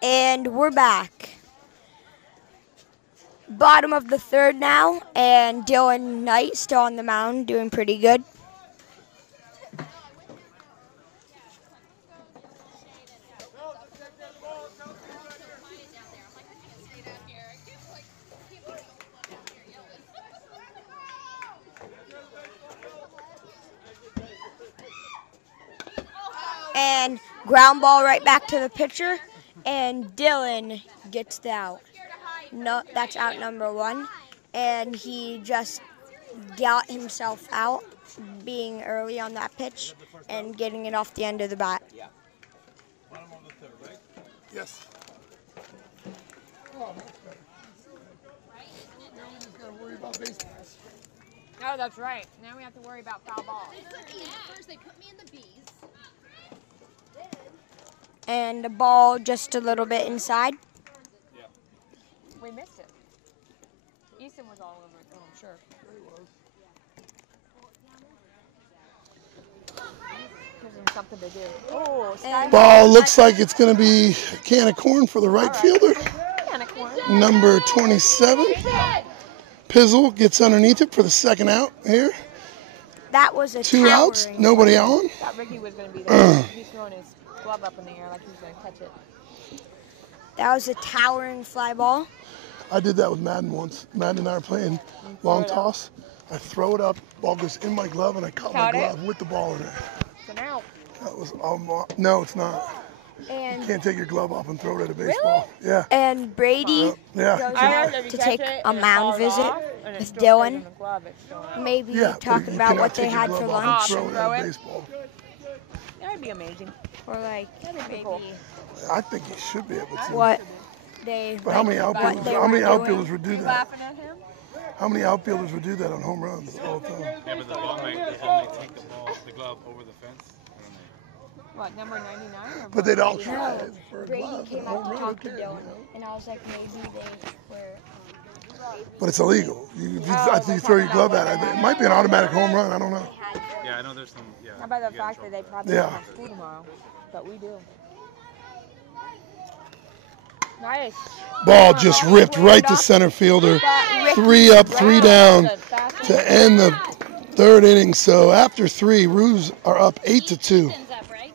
And we're back. Bottom of the third now, and Dylan Knight still on the mound, doing pretty good. And ground ball right back to the pitcher, and Dylan gets the out. No, that's out number one, and he just got himself out, being early on that pitch and getting it off the end of the bat. Yes. Oh, that's right. Now we have to worry about foul ball. First they put me in the B's. And the ball just a little bit inside. We missed it. Easton was all over it. Oh, I'm sure. Gives him something to do. Oh, Ball looks like it's going to be a can of corn for the right fielder. Can of corn. Number 27. Pizzle gets underneath it for the second out here. That was a 2 outs, nobody on. Thought Ricky was going to be there. He's throwing his glove up in the air like he's going to catch it. That was a towering fly ball. I did that with Madden once. Madden and I were playing long toss. I throw it up, ball goes in my glove, and I caught my glove with the ball in it. It's an out. That was no, it's not. And you can't take your glove off and throw it at a baseball. Really? Yeah. And Brady goes out to take a mound visit with Dylan. Maybe talking about what they had for lunch. Throw it at a baseball. That would be amazing. Or like maybe. I think you should be able to. What they? But how many outfielders would do that? Laughing at him? How many outfielders would do that on home runs all the time? Yeah, but the ball might take the glove over the fence. What, number 99? But they'd all try it for a Brady glove. came out to talk to Dylan, and I was like, maybe they were. But it's illegal. I think you throw your glove at it. It might be an automatic home run. I don't know. Yeah, I know there's some. Yeah. How about the fact that they probably don't have school tomorrow, but we do. Nice. Ball just ripped right to center fielder. 3 up, 3 down to end the Third inning, so after 3, Roos are up 8-2. Ethan's up, right?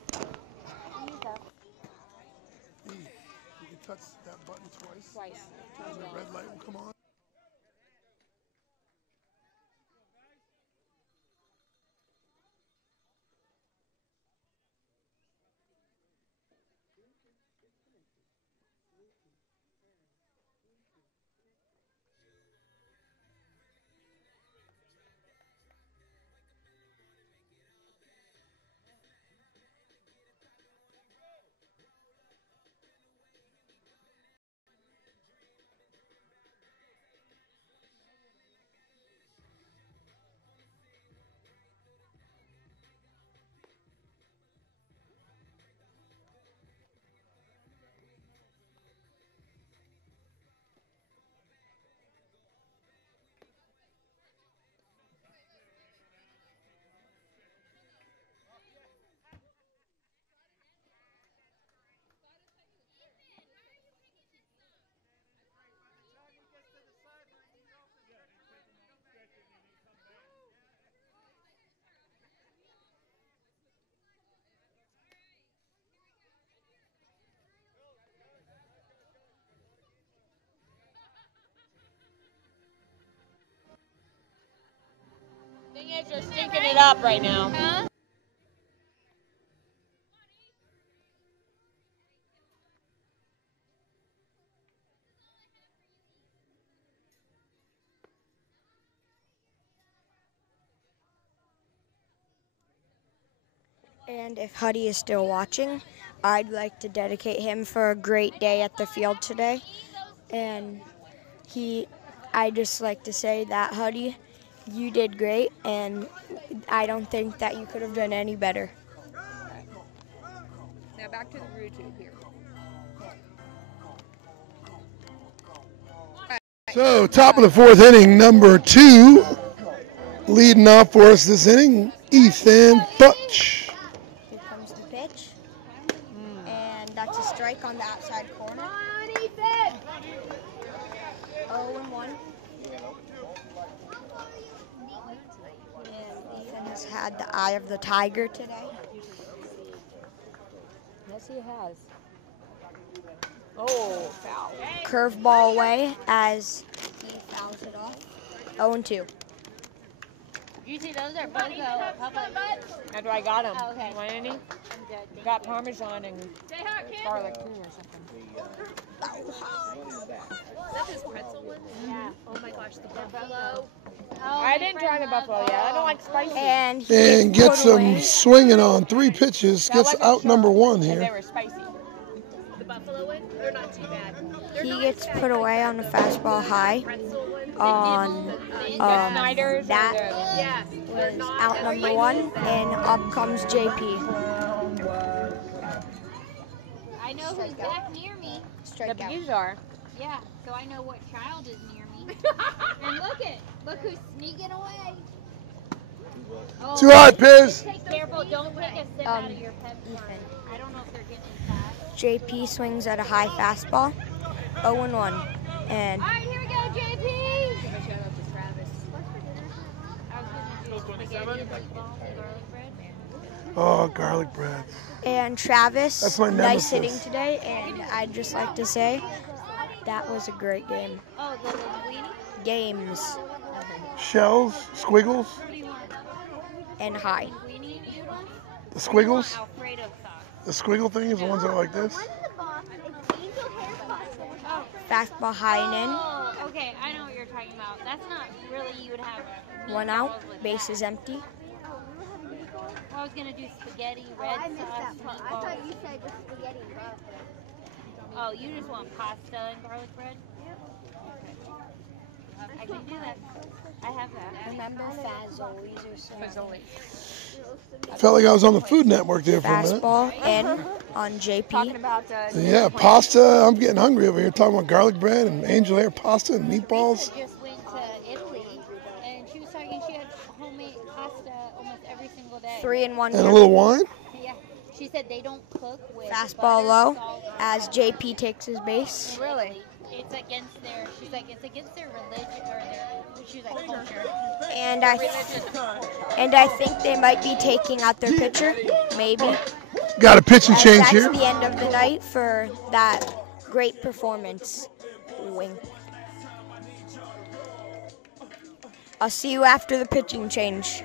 You can touch that button twice. And the red light will come on. Thing is, they're stinking it up right now. Huh? And if Huddy is still watching, I'd like to dedicate him for a great day at the field today. And I'd just like to say that, Huddy, you did great, and I don't think that you could have done any better. Now back to the YouTube here. So, top of the 4th inning, number 2, leading off for us this inning, Ethan Butch. Here comes the pitch, and that's a strike on the outside corner. 0-1. And Ethan has had the eye of the tiger today. Yes, he has. Oh, foul. Curveball away as he fouls it off. 0-2. You see, those are both public. That's why I got him. Oh, okay. You want any? I'm good. Got Parmesan and garlic too or something. Is that his pretzel one? Yeah. Oh my gosh, the buffalo. I didn't try the buffalo yet. I don't like spicy. And he And gets put them away. swinging on 3 pitches, That gets wasn't out sure number 1 if here. They were spicy. The buffalo one? They're not too bad. They're He not gets as bad put as away like on a the fastball high pretzel ones. on The Snyder's or that Yes, they're was not out as number spicy 1, as that. and up comes JP. I know who's back near me. Strike The out. bees are. Yeah, so I know what child is near me. And look who's sneaking away. Oh, Too hot, Piz. Take careful, don't take a sip out of your Pepsi. I don't know if they're getting fast. JP swings at a high fastball. 0-1. And All right, here we go, JP. Give a shout out to Travis. I was gonna do spaghetti and meatballs and garlic bread. Oh, garlic bread. And Travis, That's my nice nemesis. hitting today, and I'd just like to say that was a great game. Oh, the linguine? Games Shells, squiggles, What do you want? and high. Linguine noodles? the squiggles. Alfredo sauce. The squiggle thing is the ones that are like this. Fastball high and Oh, okay, I know what you're talking about. That's not really you would have. in. 1 out. meatballs with Base that. is empty. I was gonna do spaghetti, red sauce, meatballs. you said just spaghetti and garlic. Oh, you just want pasta and garlic bread? Yep. I can do that. I have that. Remember Fazoli's or something? Felt like I was on the Food Network there for a minute. Fastball in on Talking JP. about Yeah, pasta. I'm getting hungry over here talking about garlic bread and angel hair pasta and meatballs. Teresa just went to Italy, and she was talking. She had homemade pasta almost every single day. 3-1. And a little wine. Yeah, she said they don't cook with Fastball butter, low salt, or as salt. JP takes his base. Really? it's against their. She's like, it's against their religion or their. She's like culture. And I think they might be taking out their pitcher, maybe. Got a pitching change here. That's the end of the night for that great performance. Wing. I'll see you after the pitching change.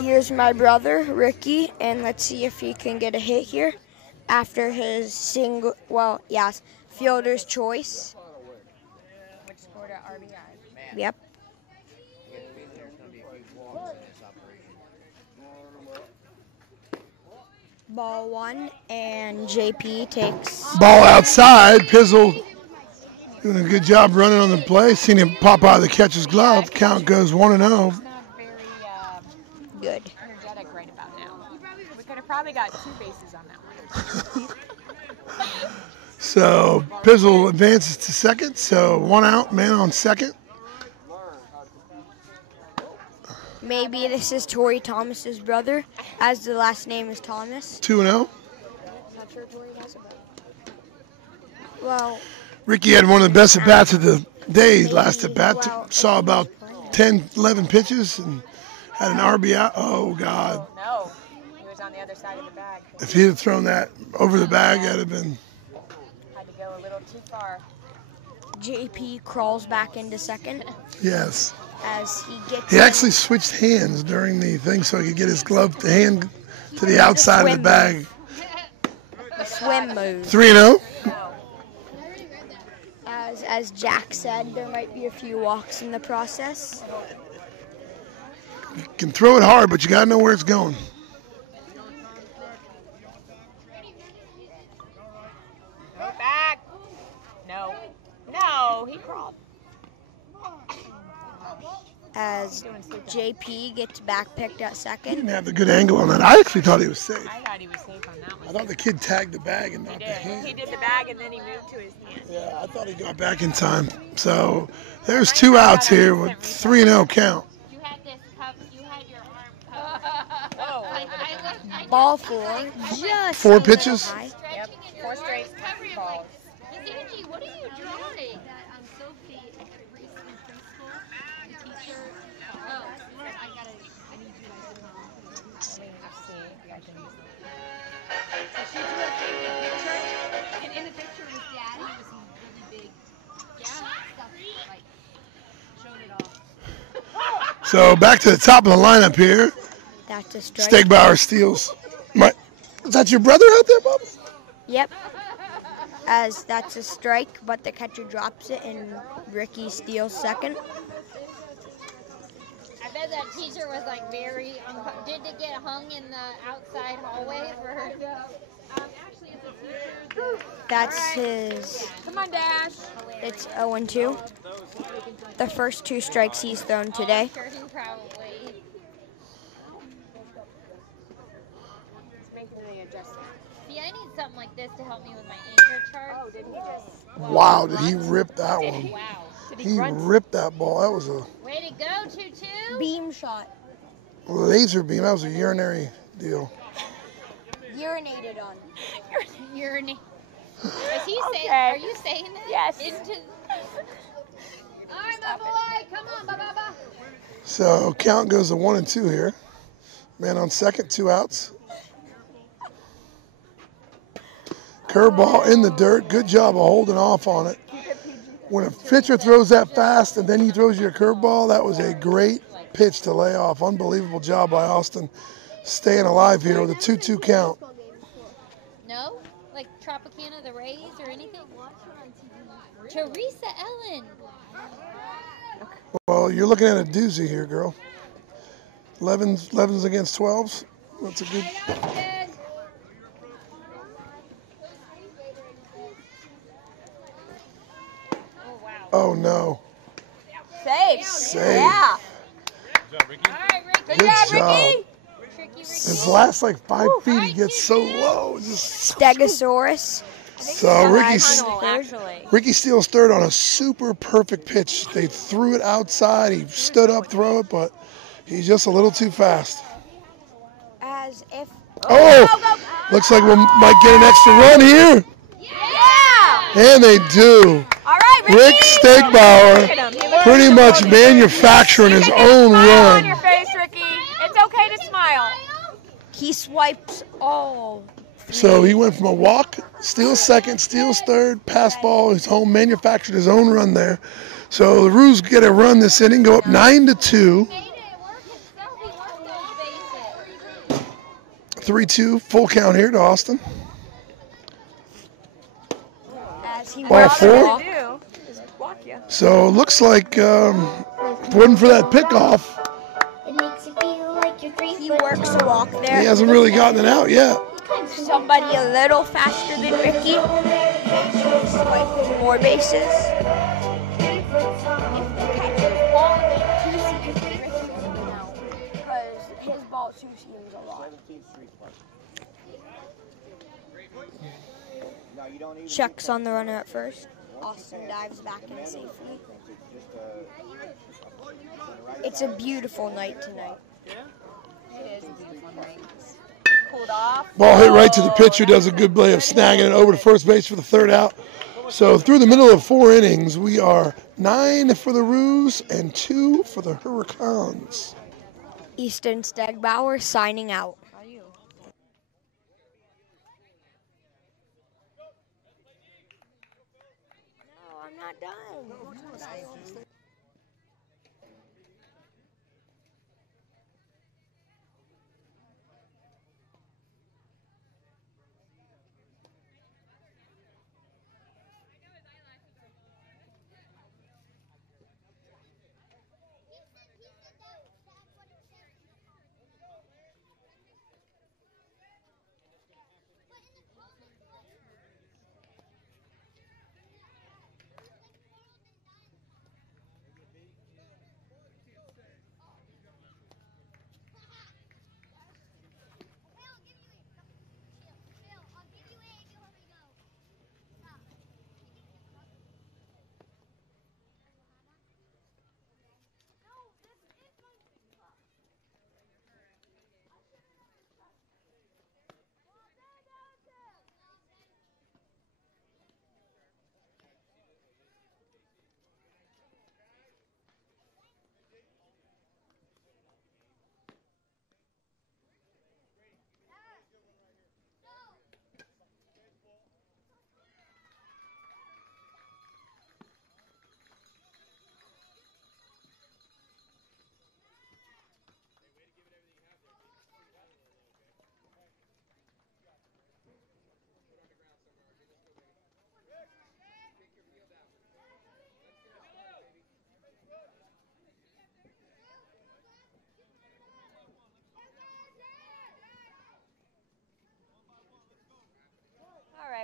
Here's my brother, Ricky, and let's see if he can get a hit here after his single, well, yes, fielder's choice. Which scored at RBI. Yep. Ball one, and JP takes. Ball outside. Pizzle doing a good job running on the play. Seen him pop out of the catcher's glove. Count goes 1-0. Good. Energetic right about now. We could have probably got 2 bases on that one. So Pizzle advances to second. So 1 out, man on second. Maybe this is Tori Thomas's brother, as the last name is Thomas. 2-0. Not sure Tori has a Well, Ricky had one of the best at bats of the day last at bat. Saw about 10, 11 pitches and had an RBI. Oh, God. No, he was on the other side of the bag. If he'd have thrown that over the bag, that'd have been. Had to go a little too far. JP crawls back into second. Yes. As he gets. He actually switched hands during the thing so he could get his glove to hand to the outside of the bag. The swim move. 3-0. As Jack said, there might be a few walks in the process. You can throw it hard, but you got to know where it's going. Go back. No. No, he crawled. As JP gets back picked at He second. didn't have the good angle on that. I actually thought he was safe. I thought he was safe on that one. I thought the kid tagged the bag and not He the did. hand. He did the bag and then he moved to his hand. Yeah, I thought he got back in time. So there's 2 outs here with 3-0 count. You had this cup. You had your arm cupped. Oh. I Ball 4. Just 4 a little pitches. high. Yep. 4 straight balls. Angie, what are you drawing? I'm Sophie, preschool teacher. Oh, I need you guys to come. So So she drew a favorite picture, and in the picture was Daddy with some really big, stuff, like, showed it off. So back to the top of the lineup here. That's a strike. Stegbauer steals. Is that your brother out there, Bob? Yep. As that's a strike, but the catcher drops it and Ricky steals second. I bet that teacher was like very did it get hung in the outside hallway for her? Actually, it's a teacher. That's his. Come on, Dash. It's 0-2. The first 2 strikes he's thrown today. Sure, he probably. He's making the adjustment. See, I need something like this to help me with my anchor chart. Oh, did he just? Wow, did he rip that one? Wow. Did He grunt? ripped that ball. That was a Way to go, 2-2. Beam shot. laser beam. That was a urinary deal. Urinated on. Urinate. Is he saying? Okay. Are you saying that? Yes. All right, my boy. Come on, ba-ba-ba. So count goes to 1 and 2 here. Man on second, 2 outs. Curveball in the dirt. Good job of holding off on it. When a pitcher throws that fast and then he throws you a curveball, that was a great pitch to lay off. Unbelievable job by Austin staying alive here with a 2-2 count. No? Like Tropicana, the Rays, or anything? Teresa Ellen. Well, you're looking at a doozy here, girl. 11s against 12s. That's a good. Oh no. Safe. Safe. Yeah. Good job, Ricky. All right, Ricky. Good job. Ricky. Ricky. His last like 5 feet, he gets so low. Just Stegosaurus. so Actually. Ricky Steele's third on a super perfect pitch. They threw it outside. He stood up, throw it, but he's just a little too fast. As if. Oh, looks like we might get an extra run here. Yeah. And they do. All right, Ricky. Rick Stegbauer pretty much manufacturing his own Smile on your run. face, Ricky. It's okay to smile. He swipes all. So he went from a walk, Steele's second, Steele's third, pass ball, his home, manufactured his own run there. So the Roos get a run this inning, go up 9-2. 3-2, full count here to Austin. As he Ball walks 4. off. Is block you. So it looks like, if it wasn't for that pickoff, It makes you feel like you're 3 He foot works a walk there. he hasn't really gotten it out yet. Somebody a little faster than Ricky. Swiping more bases. If the catcher's ball ain't 2 seams, Ricky will out. Because his ball 2 seams a lot. Checks on the runner at first. Austin dives back in safely. It's a beautiful night tonight. It is a beautiful night. Cooled off. Ball hit right to the pitcher, does a good play of snagging it over to first base for the third out. So through the middle of 4 innings, we are 9 for the Roos and 2 for the Hurricanes. Easton Stegbauer signing out. No, I'm not done.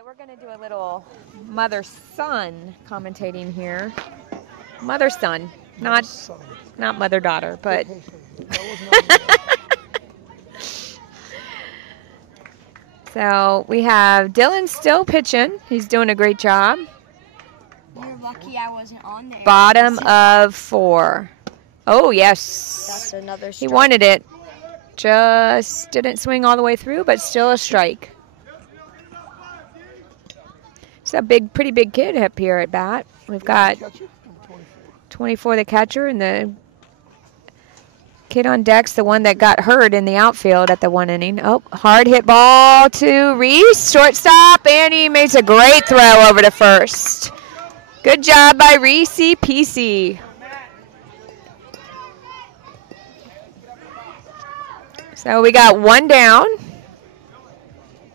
we're going to do a little mother-son commentating here. Mother-son, not mother-daughter, but... So we have Dylan still pitching. He's doing a great job. You're lucky I wasn't on there. Bottom of 4. Oh, yes. That's another He strike. wanted it. Just didn't swing all the way through, but still a strike. It's a pretty big kid up here at bat. We've got 24, the catcher, and the kid on deck's the one that got hurt in the outfield at the 1 inning. Oh, hard hit ball to Reese, shortstop, and he makes a great throw over to first. Good job by Reese PC. So we got 1 down.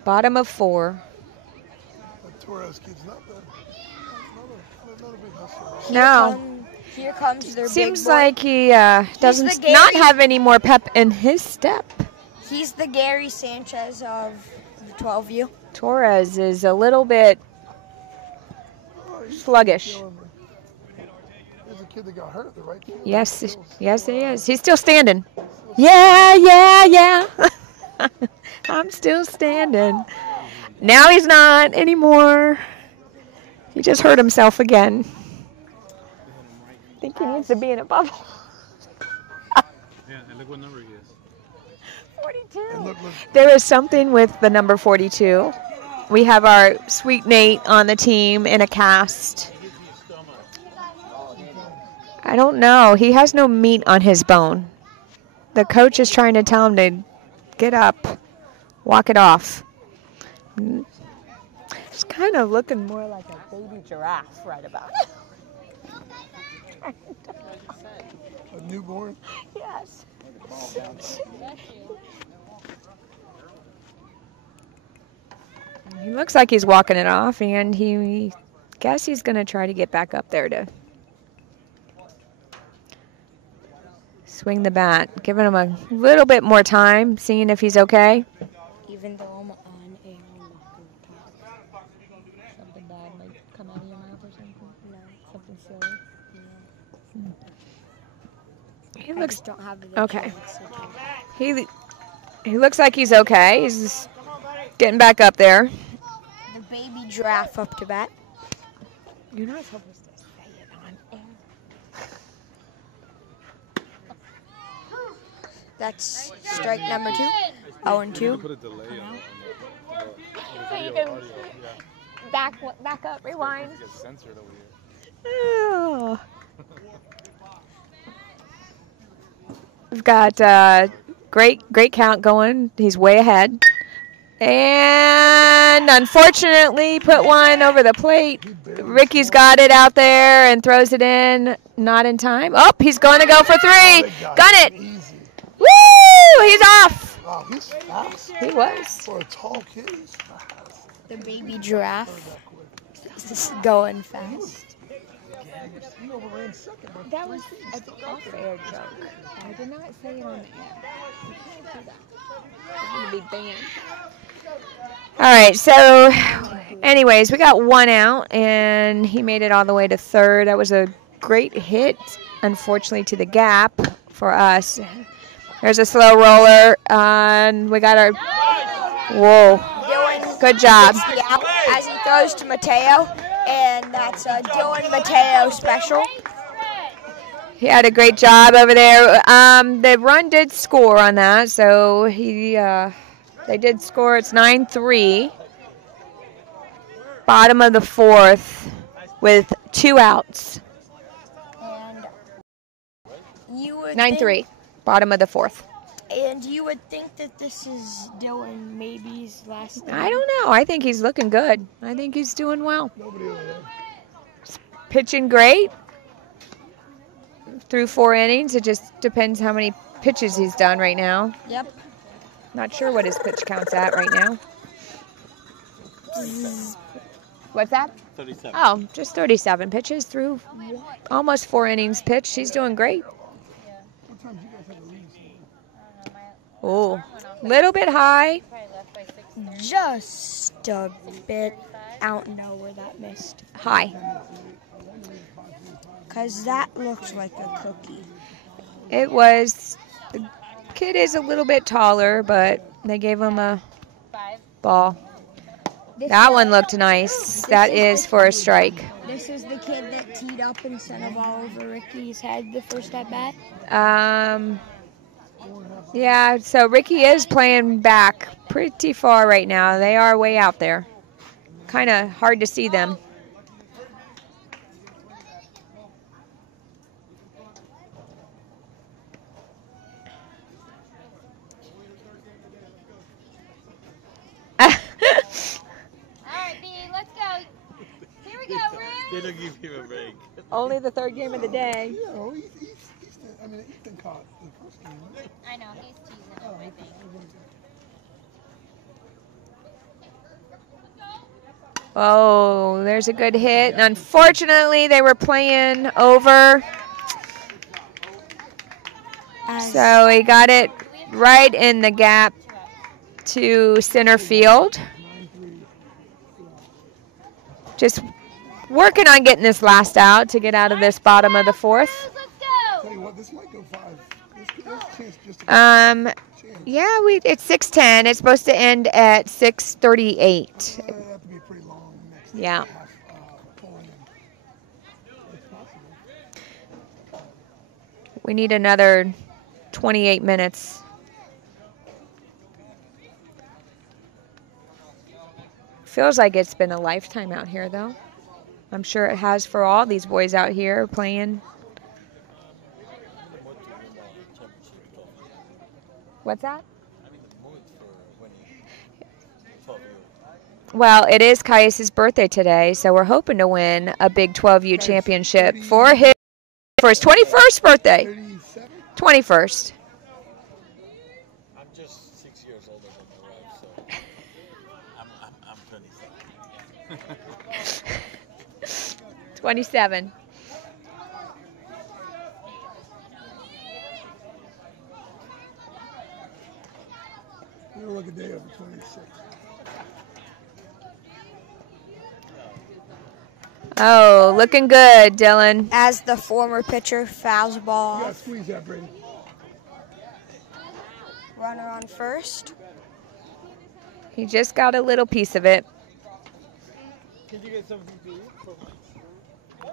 Bottom of 4. Torres kid's not bad. Another big hustler. No. Here comes their Seems big boy. like he doesn't not have any more pep in his step. He's the Gary Sanchez of 12U. Torres is a little bit sluggish. There's a kid that got hurt at the right field. Yes, yes he is. He's still standing. Yeah. I'm still standing. Now he's not anymore. He just hurt himself again. I think he needs to be in a bubble. Yeah, and look what number he is. 42. There is something with the number 42. We have our sweet Nate on the team in a cast. I don't know. He has no meat on his bone. The coach is trying to tell him to get up, walk it off. It's kind of looking more like a baby giraffe right about now. A newborn? Yes. He looks like he's walking it off, and he guess he's going to try to get back up there to swing the bat, giving him a little bit more time, seeing if he's okay. Even though I'm on a talk. Something bad might come out of your mouth or something? No. Something silly? Yeah. He looks don't have the okay. He looks like he's okay. He's getting back up there. The baby giraffe up to bat. You're not supposed to say it on air. That's strike number 2. 0-2. Put a delay on So you can back up, rewind. It gets censored over here. Oh. We've got great count going. He's way ahead. And unfortunately put one over the plate. Ricky's got it out there and throws it in. Not in time. Oh, he's going to go for 3. Got it. Woo! He's off. Wow, he's fast. He was. For a tall kid, he's fast. The baby giraffe is going fast. He overran second. That was an off-air joke. I did not say it on the air. You can't do that. You're going to be banned. All right, so anyways, we got 1 out, and he made it all the way to 3rd. That was a great hit, unfortunately, to the gap for us. There's a slow roller, and we got our, whoa, good job. As he throws to Mateo, and that's a Dylan Mateo special. He had a great job over there. The run did score on that, so they did score. It's 9-3. Bottom of the 4th with 2 outs. And you would 9-3. Bottom of the 4th. And you would think that this is Dylan maybe's last game. I don't know. I think he's looking good. I think he's doing well. Pitching great. Through 4 innings. It just depends how many pitches he's done right now. Yep. Not sure what his pitch count's at right now. What's that? 37. Oh, just 37 pitches through almost 4 innings pitched. He's doing great. Oh, little bit high. Just a bit. I don't know where that missed. High. Because that looks like a cookie. It was. The kid is a little bit taller, but they gave him a ball. That one looked nice. That is for a strike. This is the kid that teed up and sent a ball over Ricky's head the first at bat? Yeah, so Ricky is playing back pretty far right now. They are way out there. Kind of hard to see them. They don't give him a break. Only the third game of the day. Yeah, well, Ethan caught the first game. I know, he's teasing him, I think. Oh, there's a good hit. And unfortunately, they were playing over. So he got it right in the gap to center field. Just working on getting this last out to get out of this bottom of the fourth. Tell you what, this might go 5. There's a chance just to yeah, it's 6:10. It's supposed to end at 6:38. It'll have to be pretty long next Yeah. half, pulling in. It's possible. We need another 28 minutes. Feels like it's been a lifetime out here, though. I'm sure it has for all these boys out here playing. What's that? Well, it is Caius' birthday today, so we're hoping to win a big 12U championship for his 21st birthday. 21st. I'm just 6 years older than my wife, so I'm 27. 27. We'll look a day over 26. Oh, looking good, Dylan. As the former pitcher fouls the ball You gotta off. squeeze that, Brady. Runner on first. He just got a little piece of it. Can you get something to eat for I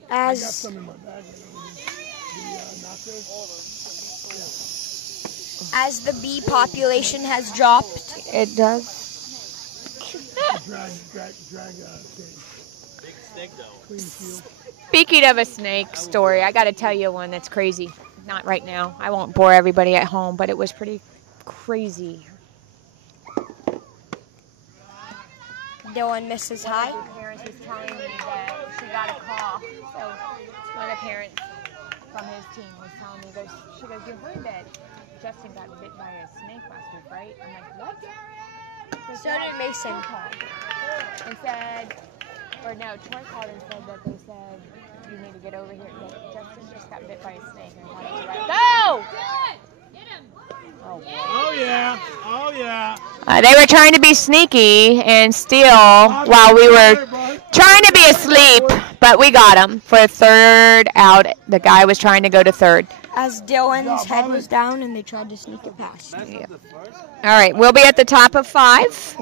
got As some in my bag. The nachos. as the bee population has dropped, It does. Drag big snake though? clean field. Speaking of a snake story, I got to tell you one that's crazy. Not right now. I won't bore everybody at home, but it was pretty crazy. Dylan misses high. One of the parents was telling me that she got a call. So one of the parents from his team was telling me, she goes, you heard that Justin got bit by a snake last week, right? I'm like, what? So did Mason. Called and said, or no, Troy called and said that they said, you need to get over here. That Justin just got bit by a snake. And wanted to go! Oh yeah, oh yeah. They were trying to be sneaky and steal while we were trying to be asleep, but we got him for a third out. The guy was trying to go to third. As Dylan's head was down and they tried to sneak it past. Yeah. All right, we'll be at the top of 5.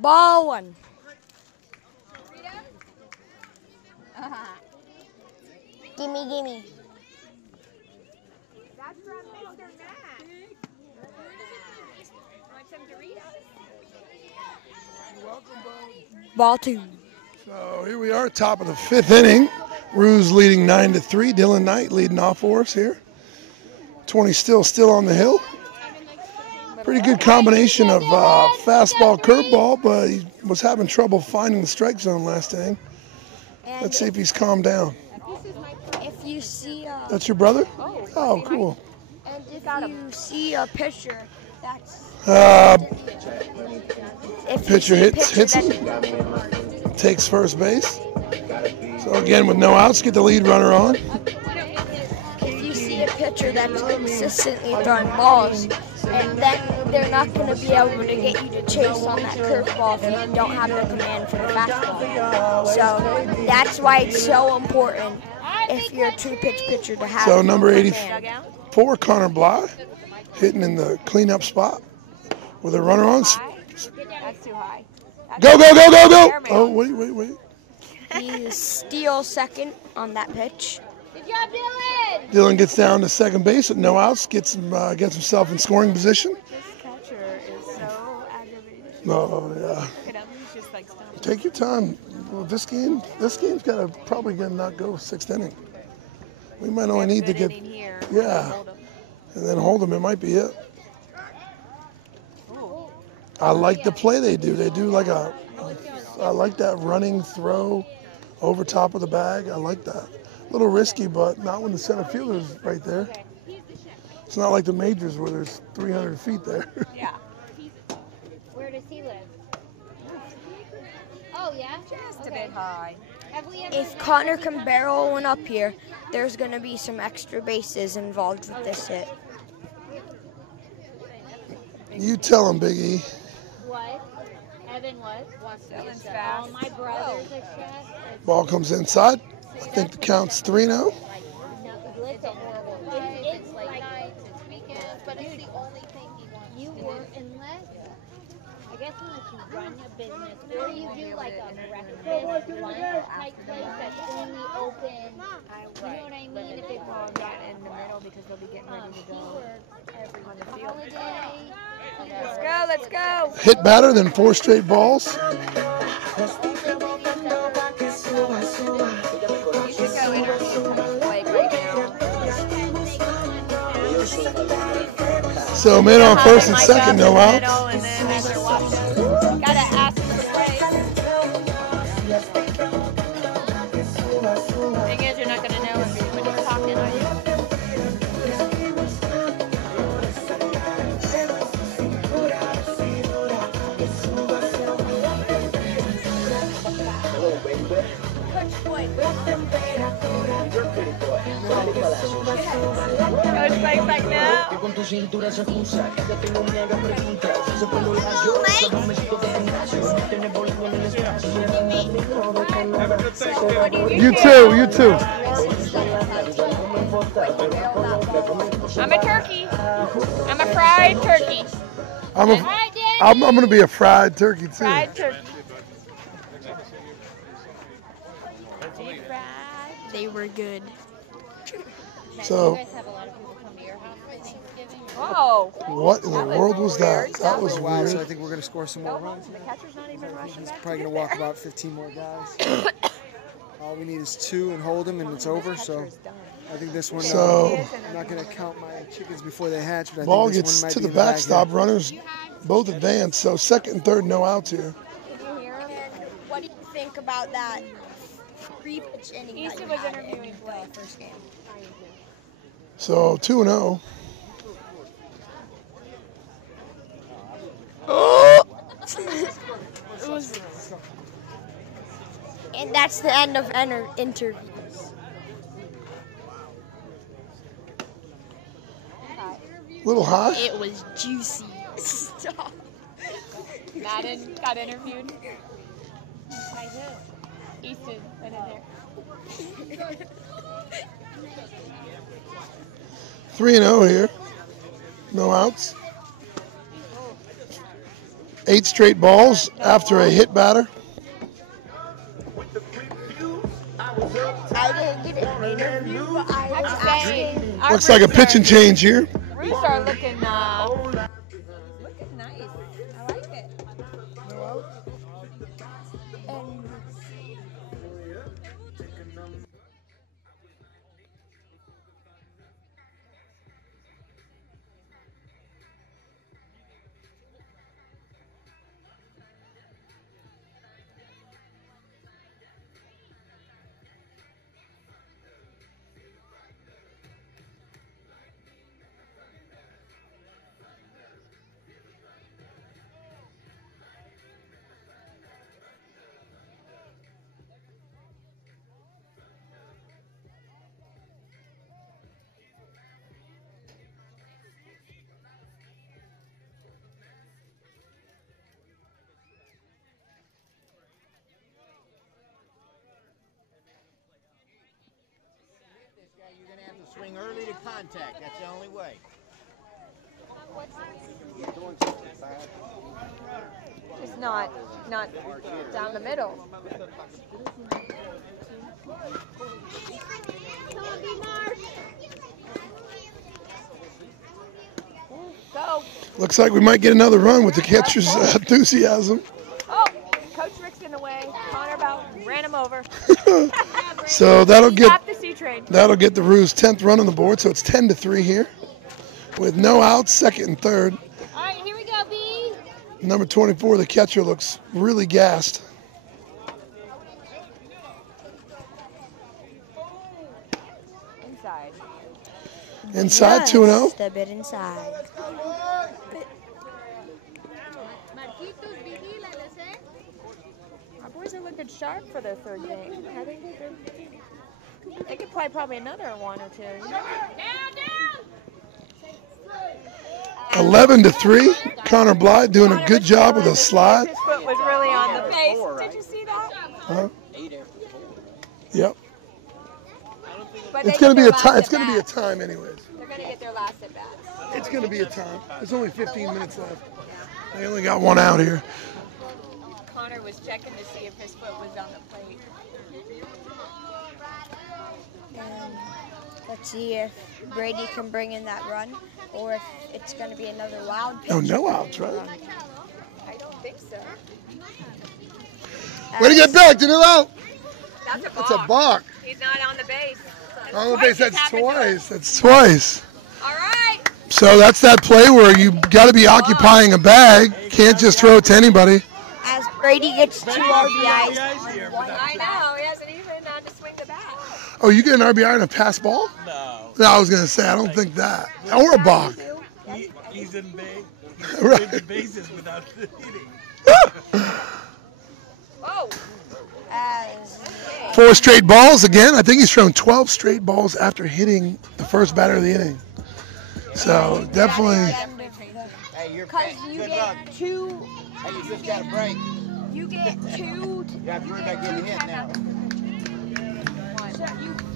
Ball one. Gimme, gimme. That's from Mr. Matt. Want some Doritos? Ball two. So here we are, top of the 5th inning. Ruse leading 9-3. Dylan Knight leading off for us here. 20 still on the hill. Pretty good combination of fastball, curveball, but he was having trouble finding the strike zone last inning. Let's see if he's calmed down. If you see That's your brother? Oh, cool. And if you see a pitcher, that's Pitcher hits him, takes first base. So again, with no outs, get the lead runner on. if you see a pitcher that's consistently throwing balls, and then they're not going to be able to get you to chase on that curveball if you don't have the command for the fastball. So that's why it's so important if you're a true pitch pitcher to have. So number 84, Connor Bly, hitting in the cleanup spot with a runner on. That's too high. Go! Oh, wait. He steals second on that pitch. Good job, Dylan! Dylan gets down to second base with no outs, gets himself in scoring position. This catcher is so aggravating. Oh, yeah. Look at him, he's just like stopping. Take your time. Well, this game's probably gonna not go 6th inning. We might only need to get, yeah, and then hold them. It might be it. I like the play they do. They do like I like that running throw over top of the bag. I like that. A little risky, but not when the center fielder's right there. It's not like the majors where there's 300 feet there. Yeah. Where does he live? Oh, yeah? Just a bit high. Have we ever If Connor can barrel one up here, there's going to be some extra bases involved with this hit. You tell him, Big E. What? Evan what? Dylan's fast. Oh, my brother's a chef. Ball comes inside. I think the count's 3-0. Listen, it's like nights, it's weekends, but it's the only thing he wants. You work unless you run a business or you do like a breakfast lunch type place that's only open. You know what I mean? If it's all Not in the middle because they'll be getting ready to go on the field. holiday. Let's go. Hit batter, then 4 straight balls. You should go interview Blake right now. So men on first and second, no outs. And then after watching, gotta ask him to play. Thing is, you're not gonna know when he's talking, are you? Coach Blake's like, no. You too. I'm a turkey. I'm a fried turkey. I'm gonna be a fried turkey too. Fried turkey. They were good. So, Whoa. what in the world was that? That was Wow, so I weird. think we're going to score some more runs. The catcher's not even rushing He's back probably to going to get walk there. about 15 more guys. All we need is 2 and hold them, and it's over. So I think this one, So- I'm not going to count my chickens before they hatch, but I Ball think this gets one might to be the in bag backstop. here. Runners both advance. So second and third, no outs here. What do you think about that pre-pitch inning? Easton was interviewing Blake. First game. So 2-0. And that's the end of interviews. Little high. It was juicy. Stop. Madden got interviewed. By who? Easton went in there. 3-0 here. No outs. 8 straight balls after a hit batter. I didn't get an interview, but I was asking. Looks like a pitch and change here. Roots are looking nice. I like it. And You're going to have to swing early to contact. That's the only way. Just not down the middle. Go. Looks like we might get another run with the catcher's enthusiasm. Oh, Coach Rick's in the way. Connor about ran him over. So that'll get the Roos' 10th run on the board. So it's 10-3 here, with no outs, second and third. All right, here we go, B. Number 24, the catcher, looks really gassed. Inside 2-0. A bit inside. Our boys are looking sharp for their third game. I think they could play probably another one or two. You know? 11-3. Connor Blythe doing a good job with a slide. His foot was really on the pace. Did you see that? Huh? Yep. But It's going to be a time. It's going to be a time, anyways. They're going to get their last at bats. It's going to be a time. There's only 15 minutes left. They only got one out here. Connor was checking to see if his foot was on the plate. And let's see if Brady can bring in that run, or if it's going to be another wild pitch. No outs, right? I don't think so. Way to get back to no out. That's a balk. That's a balk. He's not on the base. On the base, that's twice. That's twice. All right. So that's that play where you got to be occupying a bag. Can't just throw it to anybody. As Brady gets 2 RBIs. I know. He hasn't even on to swing the bat. Oh, you get an RBI and a pass ball? No, I was going to say, I don't think that. Or a balk. He's in base. He's Right. in the bases without hitting. Oh. 4 straight balls again. I think he's thrown 12 straight balls after hitting the first batter of the inning. So definitely. Hey, you're Because you good get luck. 2. Hey, you just got a break. You get 2. You have to worry about getting hit now.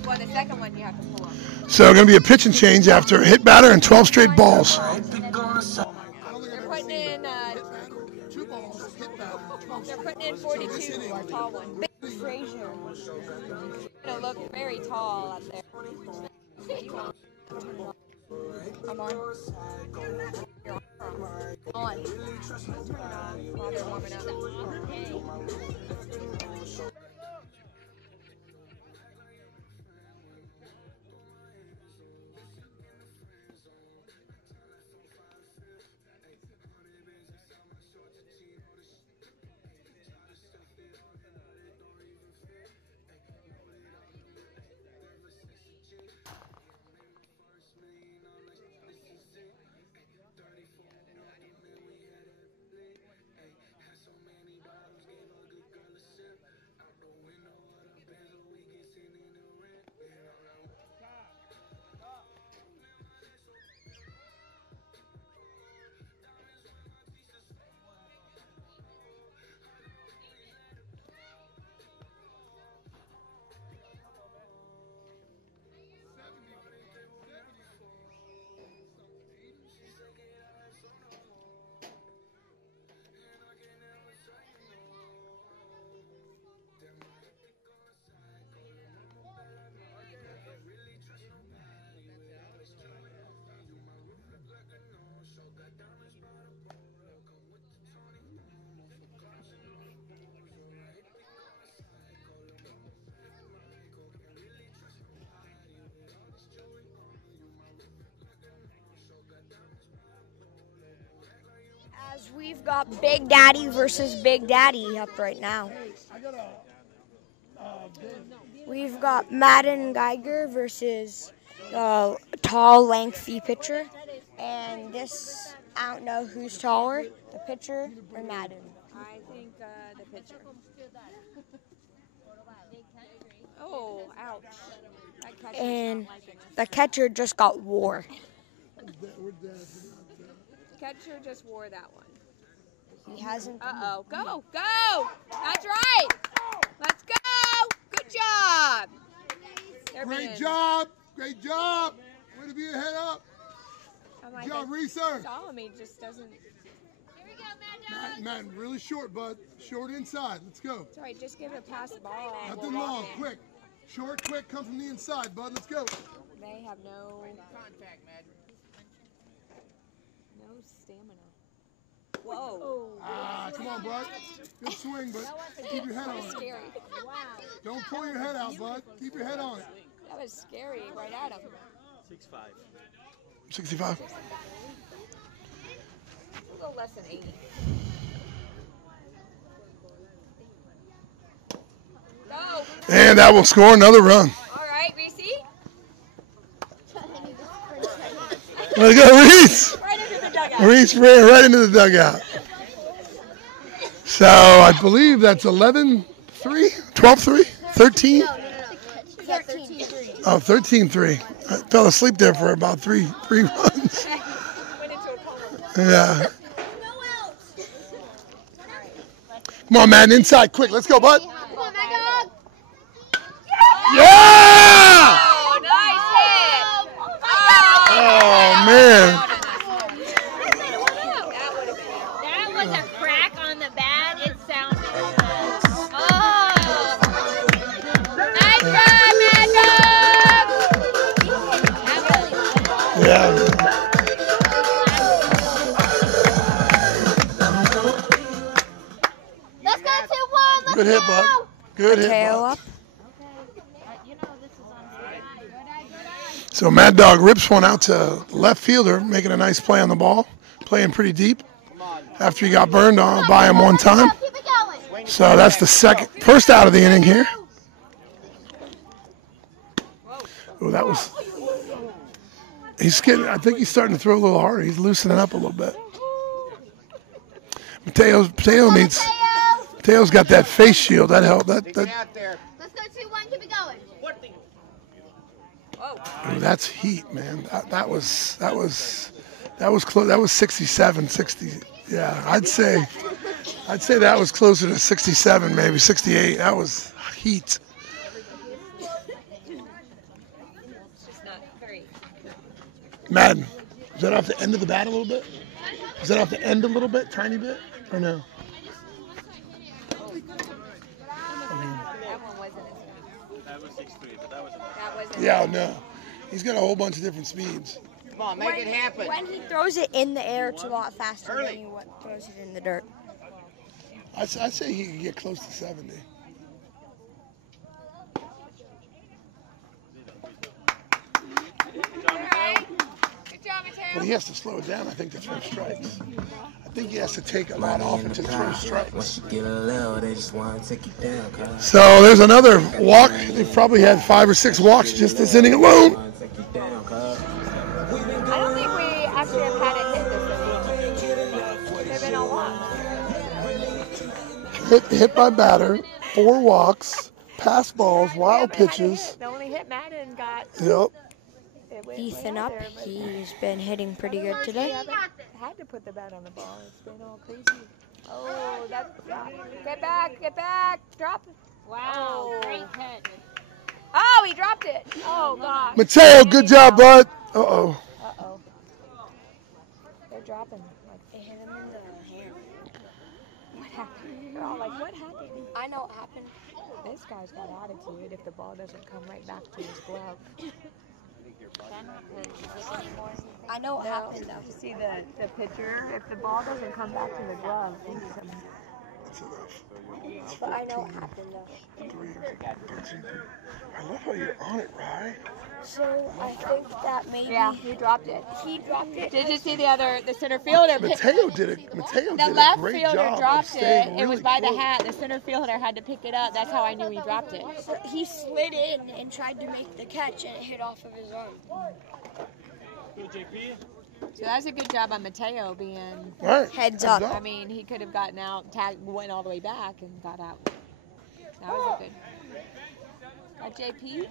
Well, the second one you have to pull up. So going to be a pitch and change after a hit batter and 12 straight balls. They're putting in 2 balls, hit batter, 12 they're putting in 42, our tall one. Big Frazier. Gonna look very tall up there. I'm on. On. While they're warming up. we've got Big Daddy versus Big Daddy up right now. We've got Madden Geiger versus tall, lengthy pitcher. And this, I don't know who's taller, the pitcher or Madden. I think the pitcher. Oh, ouch. That catcher's And not liking us. the catcher just got war. Catcher just wore that one. He hasn't. Uh-oh. Go! Go! That's right! Let's go! Good job! Great job! Great job! Way to be ahead up! Good job, Reeser! Solomon just doesn't... Matt, really short, bud. Short inside. Let's go. Sorry, just give it a pass the ball. Nothing long. Quick. Short, quick. Come from the inside, bud. Let's go. They have no contact, man. No stamina. Whoa. Ah, come on, bud. Good swing, but keep your head on it. Scary. Wow. Don't pull your head out, bud. Keep your head on it. That was scary right at him. 6'5". 65. A little less than 80. Go. And that will score another run. All right, Reese. Let's go, Reese. Right into the dugout. Reese ran right into the dugout. So I believe that's 11-3, 12-3, 13? No. 13-3. Oh, 13-3. I fell asleep there for about three runs. Yeah. Come on, man. Inside, quick. Let's go, bud. Come on, my dog. Yeah! Oh, nice hit. Oh, man. That was a crack on the bat. It sounded. Nice job, Yeah. Let's go 2-1. Good hit, bud. Good hit, Tail bud. up. So Mad Dog rips one out to the left fielder, making a nice play on the ball, playing pretty deep after he got burned on by him one time. So that's the first out of the inning here. Oh, that was. I think he's starting to throw a little harder. He's loosening up a little bit. Mateo's got that face shield. That helped. That. Let's go 2-1. Keep it going. Ooh, that's heat, man. That was close. That was 67, 60. Yeah, I'd say that was closer to 67, maybe 68. That was heat. Madden, is that off the end of the bat a little bit? Is that off the end a little bit, tiny bit, or no? That was 6'3", but that wasn't. Yeah, no. He's got a whole bunch of different speeds. Come on, make it happen. When he throws it in the air, it's a lot faster than he throws it in the dirt. I'd say he could get close to 70. But he has to slow it down, I think, to throw strikes. I think he has to take a lot off and to throw strikes. So there's another walk. They've probably had 5 or 6 walks just this inning alone. I don't think we actually have had a hit this inning. They've been all walks. Hit by batter, 4 walks, pass balls, wild pitches. The only hit Madden got. Yep. Ethan up. He's been hitting pretty good today. Had to put the bat on the ball. It's been all crazy. Oh, that's get back, drop it. Wow, great hit. Oh, he dropped it. Oh gosh. Mateo, good job, bud. Uh-oh. They're dropping. They hit him in the hair. What happened? They're all like, what happened? I know what happened. This guy's got attitude if the ball doesn't come right back to his glove. I know what happened though. You see the pitcher, if the ball doesn't come back to the glove, That's enough. But I know what happened though. 3, 13. I love how you're on it, Rye. So I think that maybe he dropped it. He dropped it. Did you see the center fielder? Mateo did it. Mateo The did a left great fielder job of dropped staying it. really It was by close. the hat. The center fielder had to pick it up. That's how I knew he dropped it. So he slid in and tried to make the catch, and it hit off of his arm. So that's a good job on Mateo being Heads up. I mean, he could have gotten out, went all the way back, and got out. That was a good. Got JP?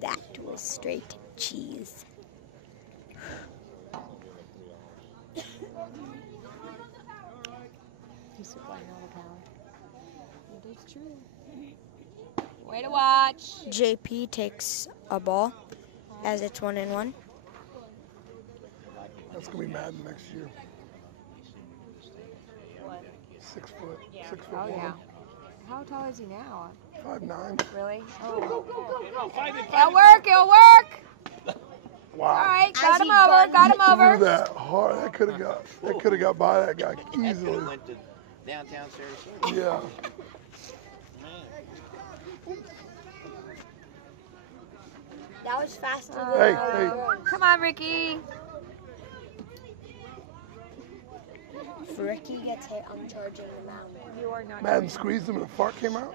That was straight cheese. He's supplying all the power. It is true. Way to watch. JP takes a ball as it's 1-1. That's going to be Madden next year. 6 foot. 6 foot. Oh, yeah. How tall is he now? 5'9". Really? Go, go, go. It'll work. It'll work. Wow. All right. Got him over. Got him over. Threw that hard. That could have got by that guy easily. Went to downtown Sarasota. Yeah. That was faster Hey, than hey. Come on, Ricky. If Ricky gets hit, I'm charging the mound. You are not. Madden squeezed him and the fart came out.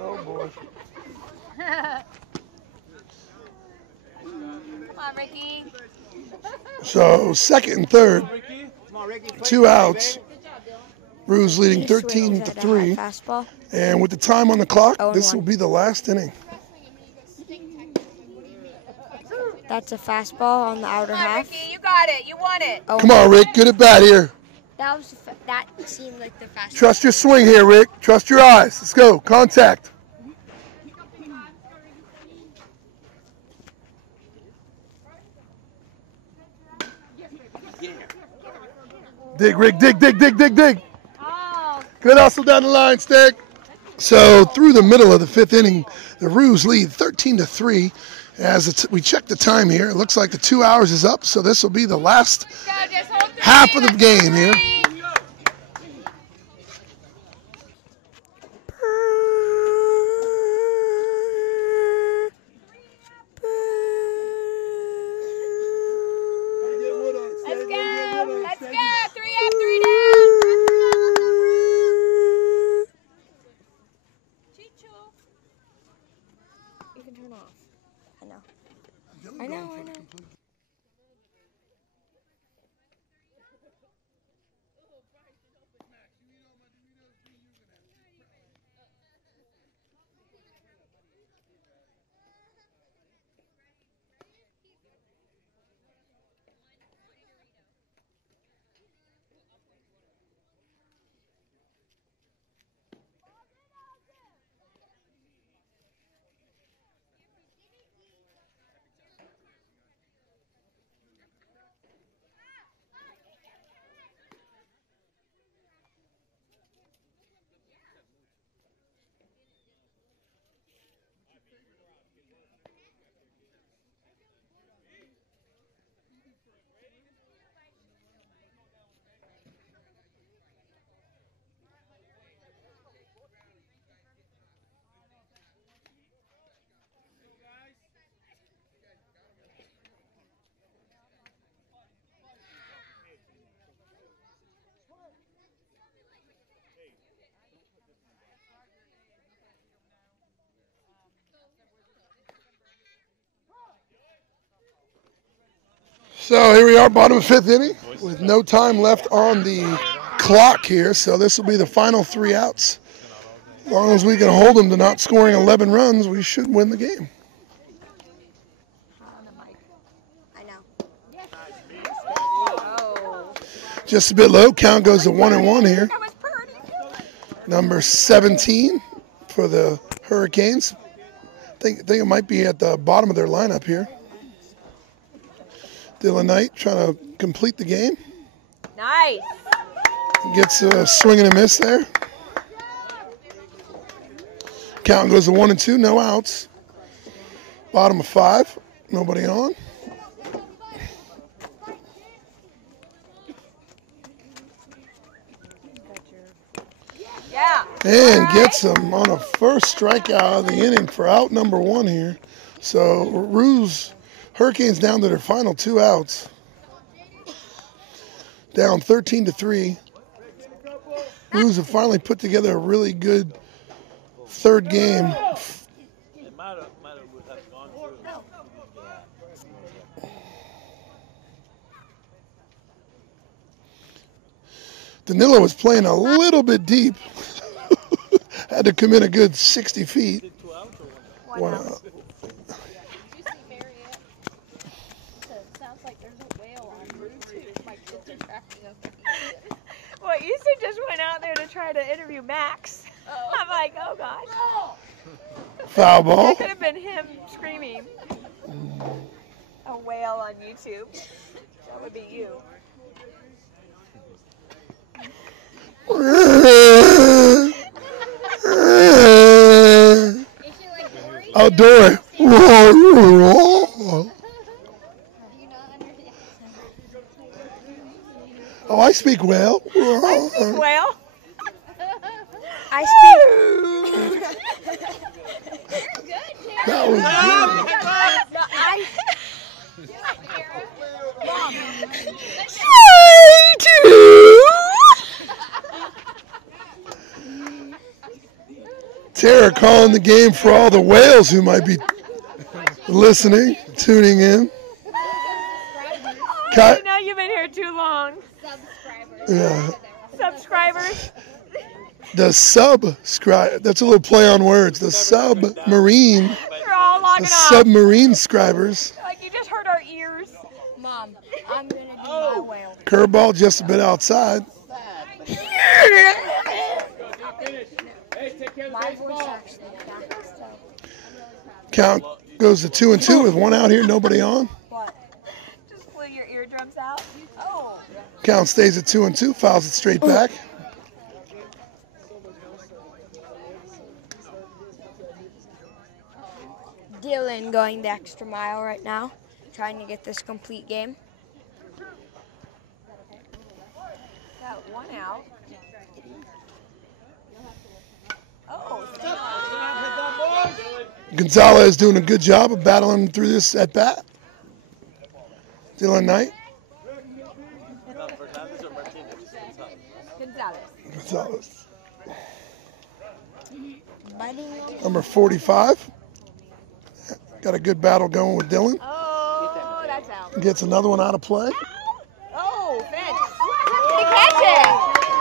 Oh boy. Come on, Ricky. So 2nd and 3rd, 2 outs. Ruse leading 13-3. Fastball. And with the time on the clock, 0-1. this will be the last inning. That's a fastball on the outer Come on, half. Ricky. You got it. You won it. Come on, Rick. Good at bat here. That seemed like the fastball. Trust your swing here, Rick. Trust your eyes. Let's go. Contact. Dig, Rick. Dig, dig, dig, dig, dig. Good hustle down the line, Stick. So through the middle of the 5th inning, the Roos lead 13-3. As we check the time here, it looks like the 2 hours is up, so this will be the last half of the game here. Let's go. Let's go. 3 up, 3 down. You can turn off. I know. So here we are, bottom of 5th inning, with no time left on the clock here. So this will be the final 3 outs. As long as we can hold them to not scoring 11 runs, we should win the game. I know. Just a bit low. Count goes to 1-1 here. Number 17 for the Hurricanes. I think it might be at the bottom of their lineup here. Dylan Knight trying to complete the game. Nice. Gets a swing and a miss there. Count goes to 1-2, no outs. Bottom of 5, nobody on. Yeah. And gets him on a first strikeout of the inning for out number 1 here. So Ruse Hurricanes down to their final 2 outs. Down 13-3. Ruse have finally put together a really good third game. Danilo was playing a little bit deep. Had to come in a good 60 feet. One out. Sounds like there's a whale on route 2. My kids are cracking up. Well, Easton just went out there to try to interview Max. Oh. I'm like, oh gosh. Foul ball. That could have been him screaming. A whale on YouTube. That would be you. Oh, Dory. Oh, I speak well. I speak well. I speak. That was Tara calling the game for all the whales who might be listening, tuning in. You know you've been here too long. Yeah. Subscribers. The subscribe. That's a little play on words. The submarine. You're all logging the off. Submarine scribers. Like you just hurt our ears. Mom, I'm gonna do my whale. Curveball just a bit outside. My voice actually Count goes to 2-2 with 1 out here, nobody on. What? Just blew your eardrums out. Oh. Count stays at 2-2, fouls it straight back. Dylan going the extra mile right now, trying to get this complete game. Got 1 out. Gonzalez doing a good job of battling through this at bat. Dylan Knight. Gonzalez. Number 45. Got a good battle going with Dylan. Oh, that's out. Gets another one out of play. Oh, fence. He catch it.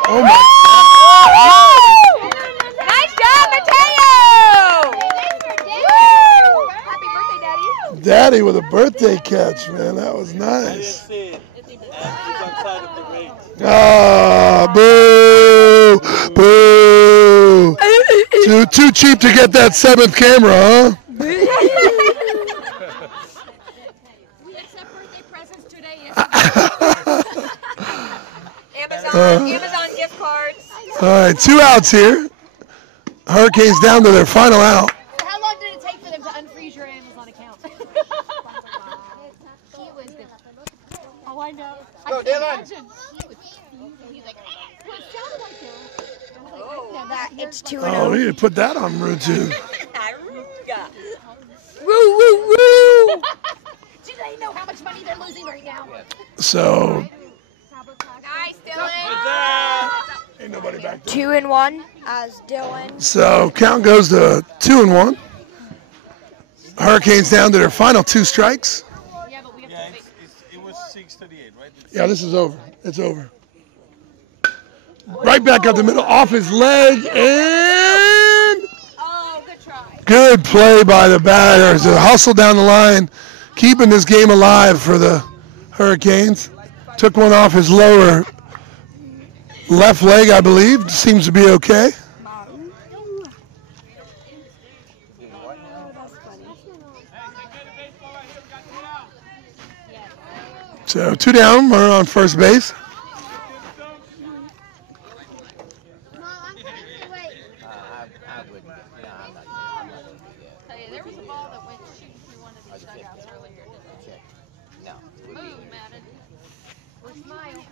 Oh my God. Nice job, Mateo. Happy birthday, Daddy. Daddy with a birthday catch, man. That was nice. Ah, boo, boo. Too cheap to get that 7th camera, huh? We accept birthday presents today. Amazon gift cards. All right, 2 outs here. Hurricanes down to their final out. How long did it take for them to unfreeze your Amazon account? Oh, I know. Go, Dylan. He's like, well, it sounded like you. It's 2-0. Oh, we need to put that on Route 2. Woo, woo, woo. Do they know how much money they're losing right now? So, Nice, Dylan. ain't nobody back there. 2-1 as Dylan. So, count goes to 2-1. Hurricanes down to their final 2 strikes. Yeah, but we have to it was 6:38, right? Yeah, this is over. It's over. Right back up the middle, off his leg, and Oh, good try. good play by the batters. A hustle down the line, keeping this game alive for the Hurricanes. Took one off his lower left leg, I believe. Seems to be okay. So 2 down, we're on first base. There was a ball that went shooting through one of these dugouts earlier. No. Move, Madden. Or smile.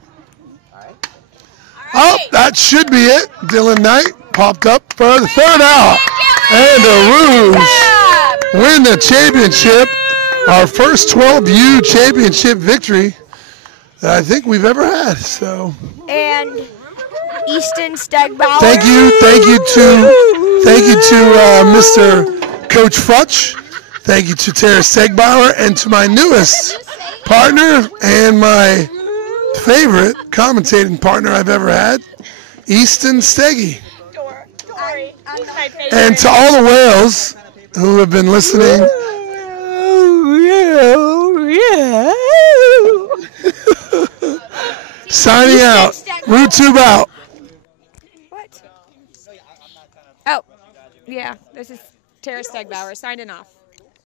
Oh, that should be it. Dylan Knight popped up for the third out. And the Rouge win the championship. Our first 12U championship victory that I think we've ever had. So. And Easton Stegbauer. Thank you to Mr. Coach Futch. Thank you to Tara Stegbauer and to my newest partner and my favorite commentating partner I've ever had, Easton Steggy. And to all the whales who have been listening. Signing out. Root Tube out. What? Oh, yeah. This is Tara Stegbauer signing off.